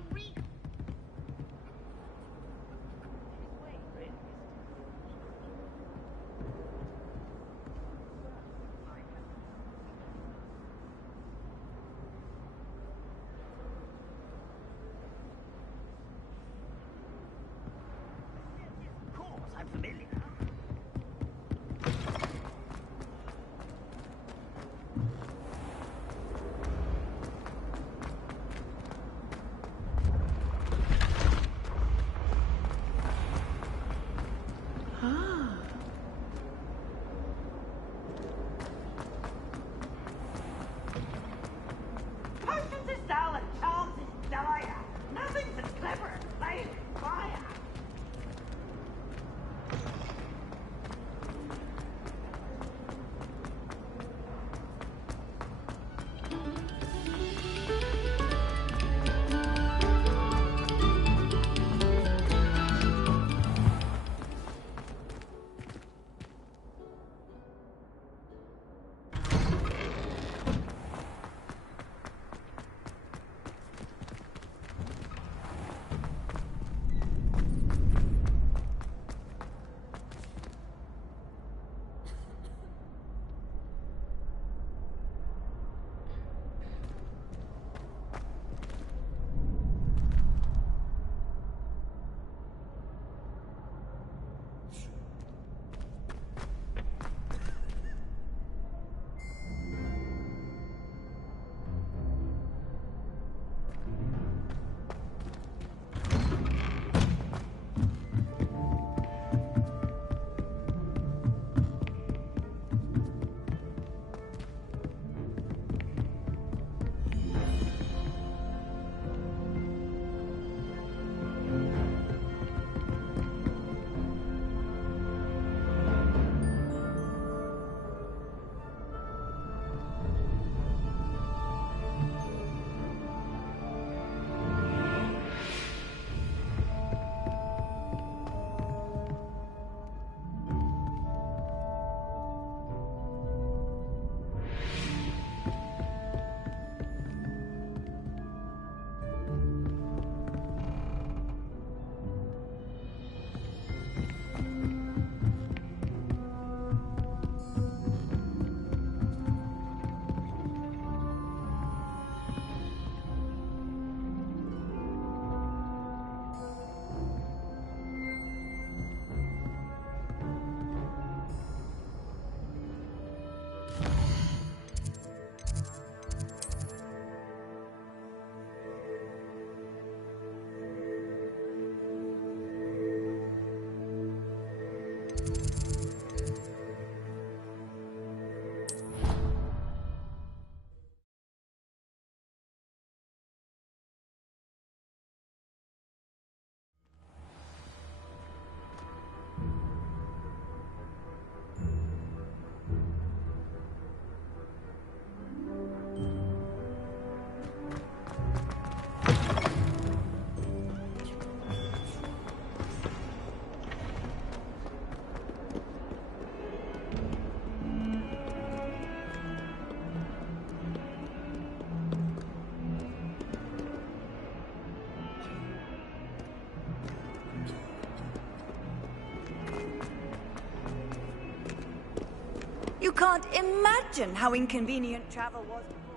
You can't imagine how inconvenient travel was before.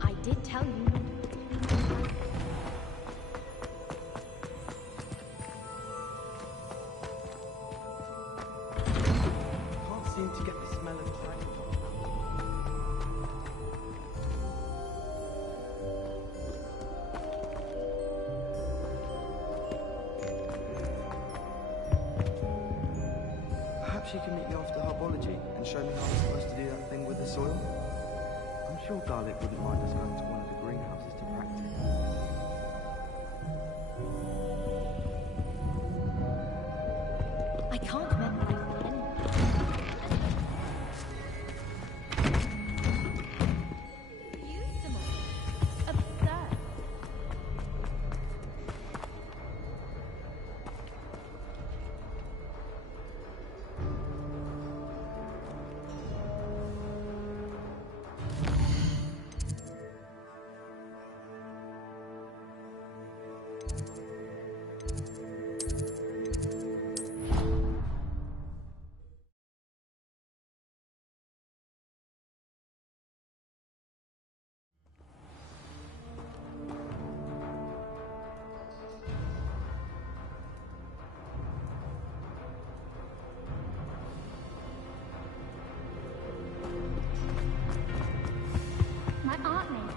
I did tell you. Can't seem to get the smell of dragon. Perhaps you can meet me after herbology and show me how I'm supposed to do that thing with the soil? I'm sure Garlic wouldn't mind us going to one of the greenhouses to practice. I can't remember if My art making.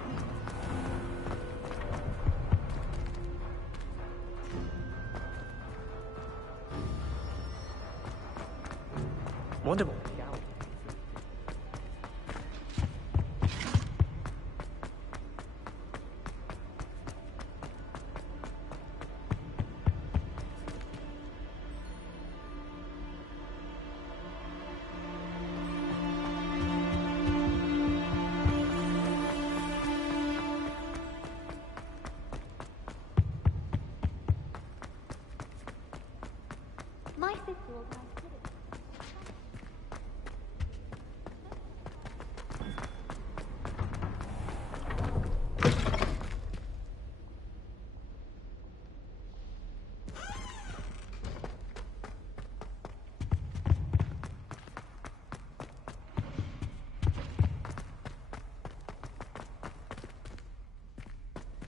Wonderful. My sister organized it.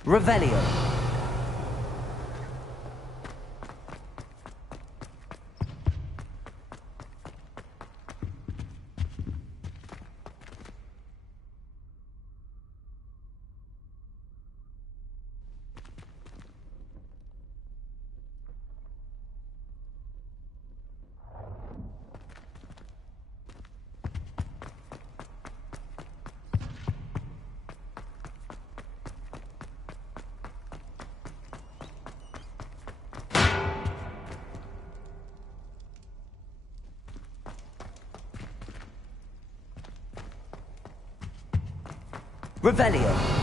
Revelio. Revelio.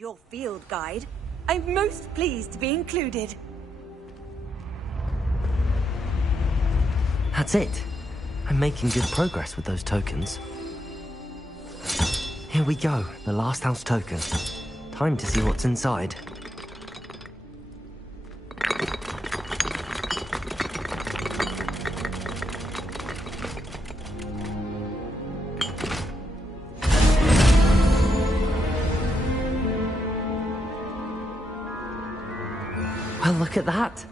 Your field guide. I'm most pleased to be included. That's it. I'm making good progress with those tokens. Here we go, the last house token. Time to see what's inside. Well, look at that.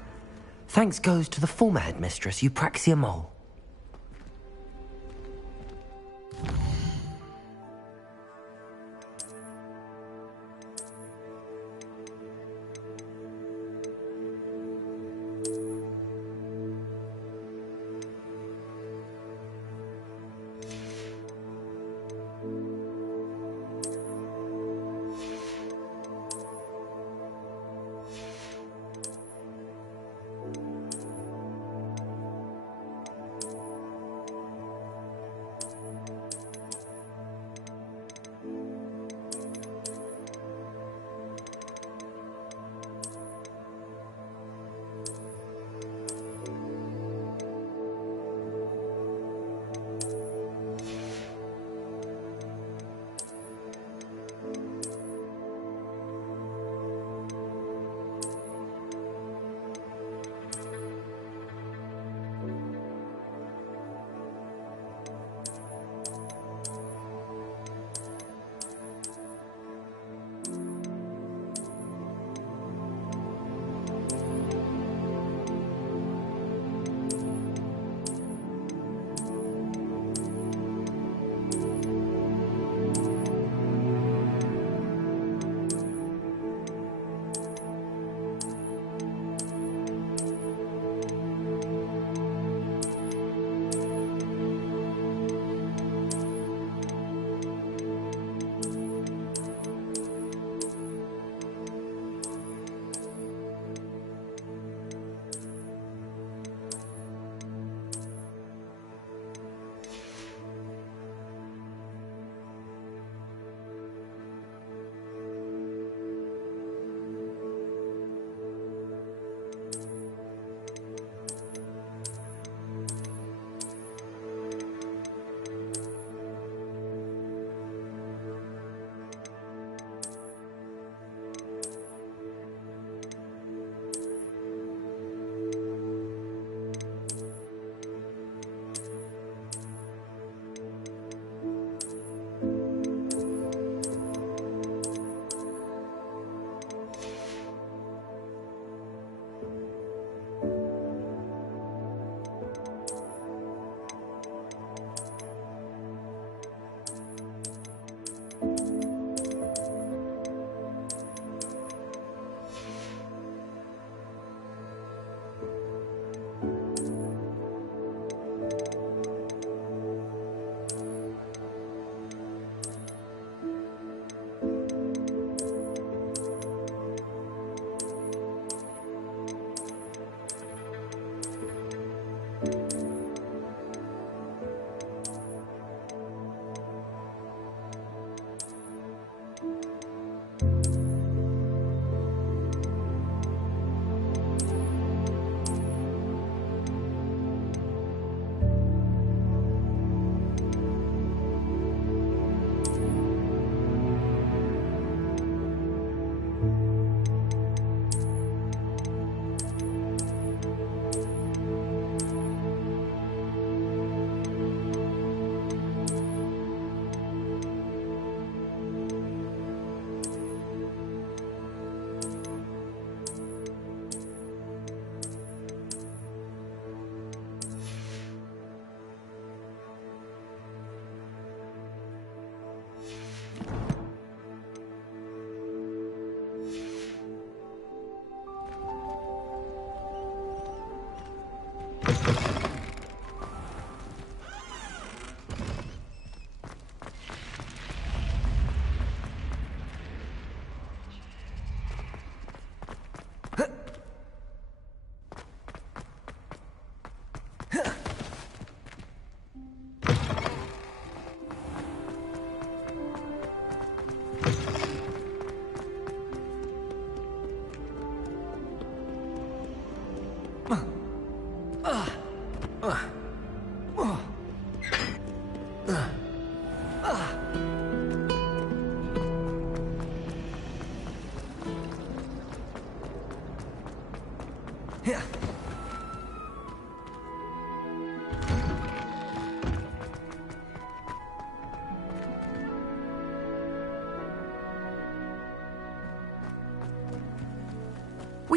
Thanks goes to the former headmistress, Eupraxia Mole.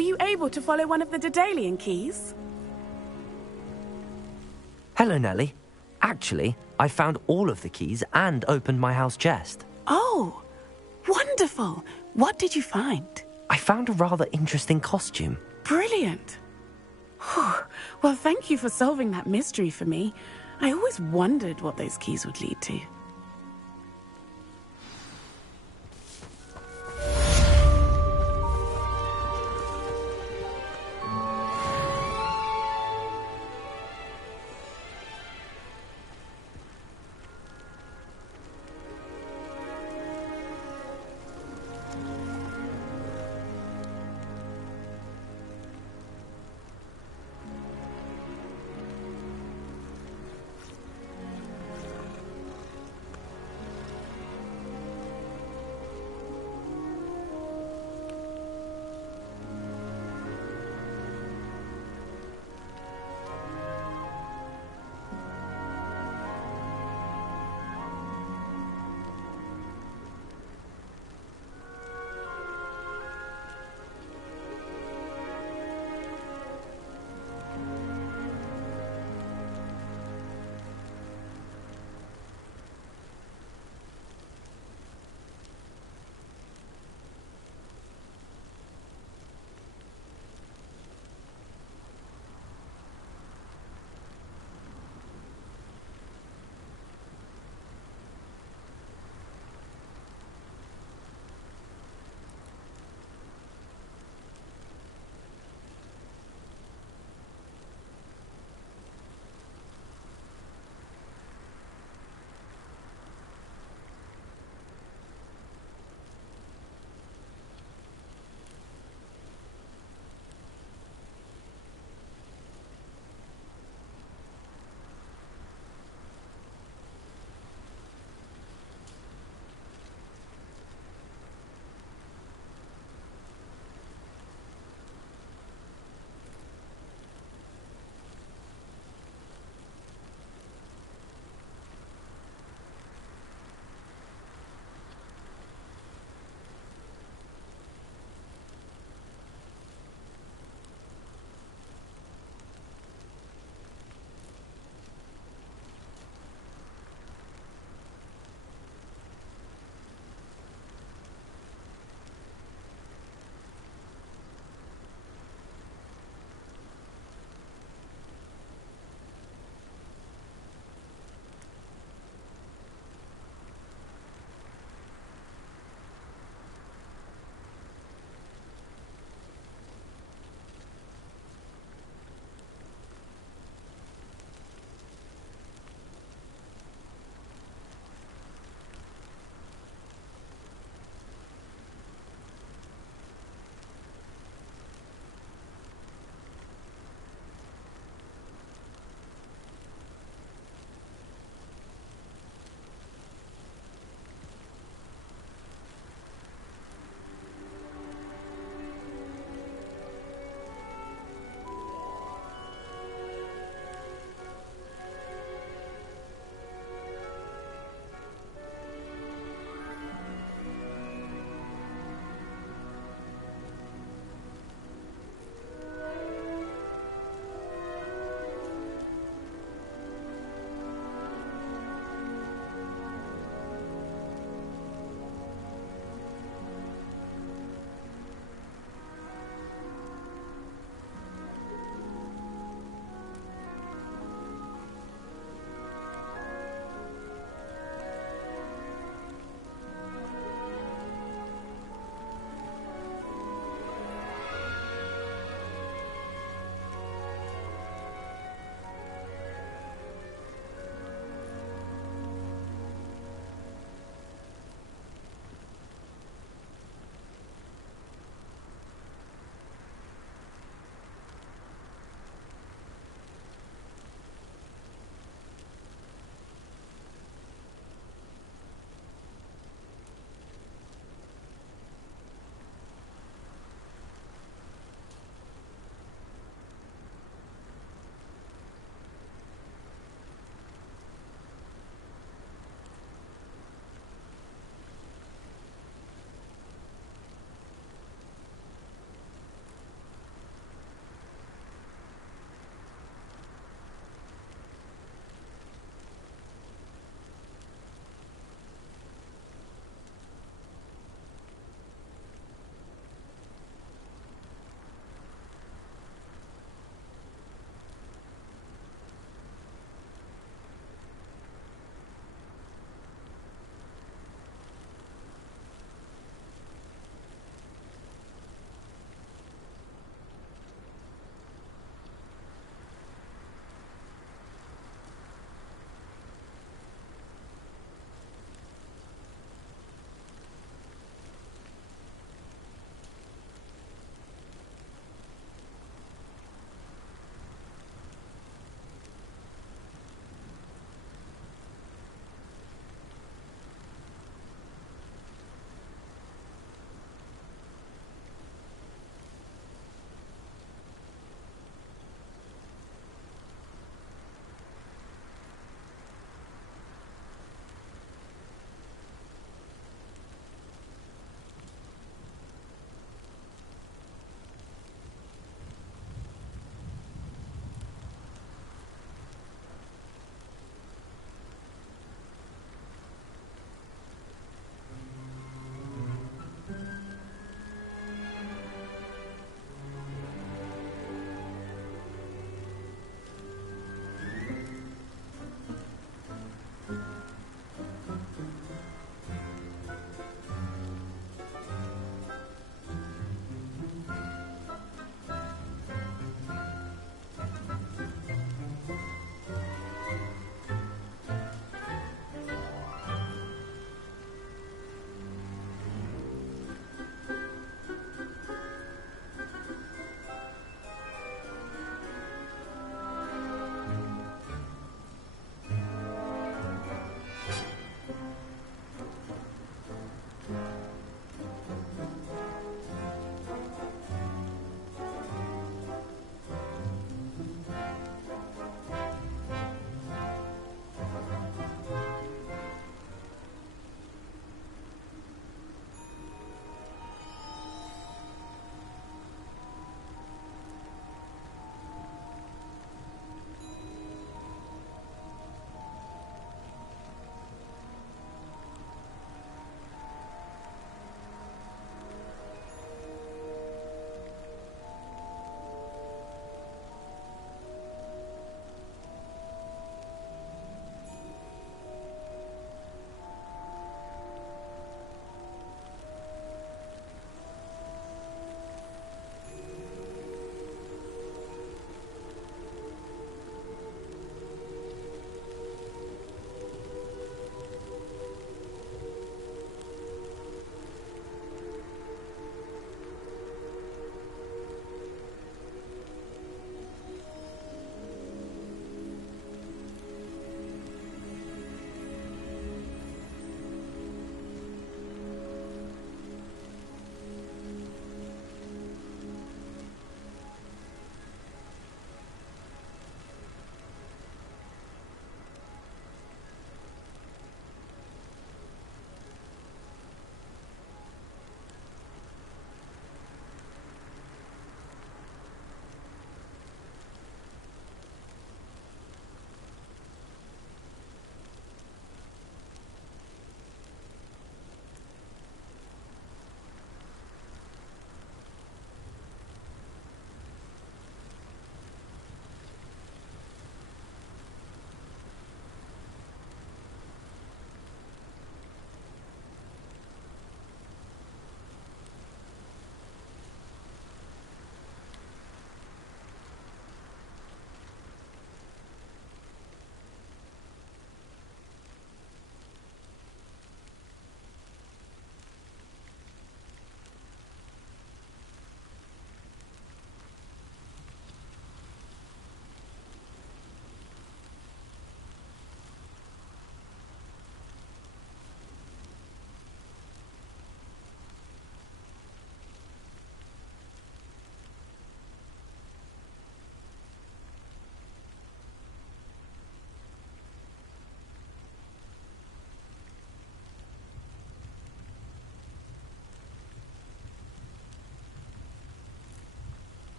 Were you able to follow one of the Daedalian keys? Hello, Nellie. Actually, I found all of the keys and opened my house chest. Oh, wonderful. What did you find? I found a rather interesting costume. Brilliant. Whew. Well, thank you for solving that mystery for me. I always wondered what those keys would lead to.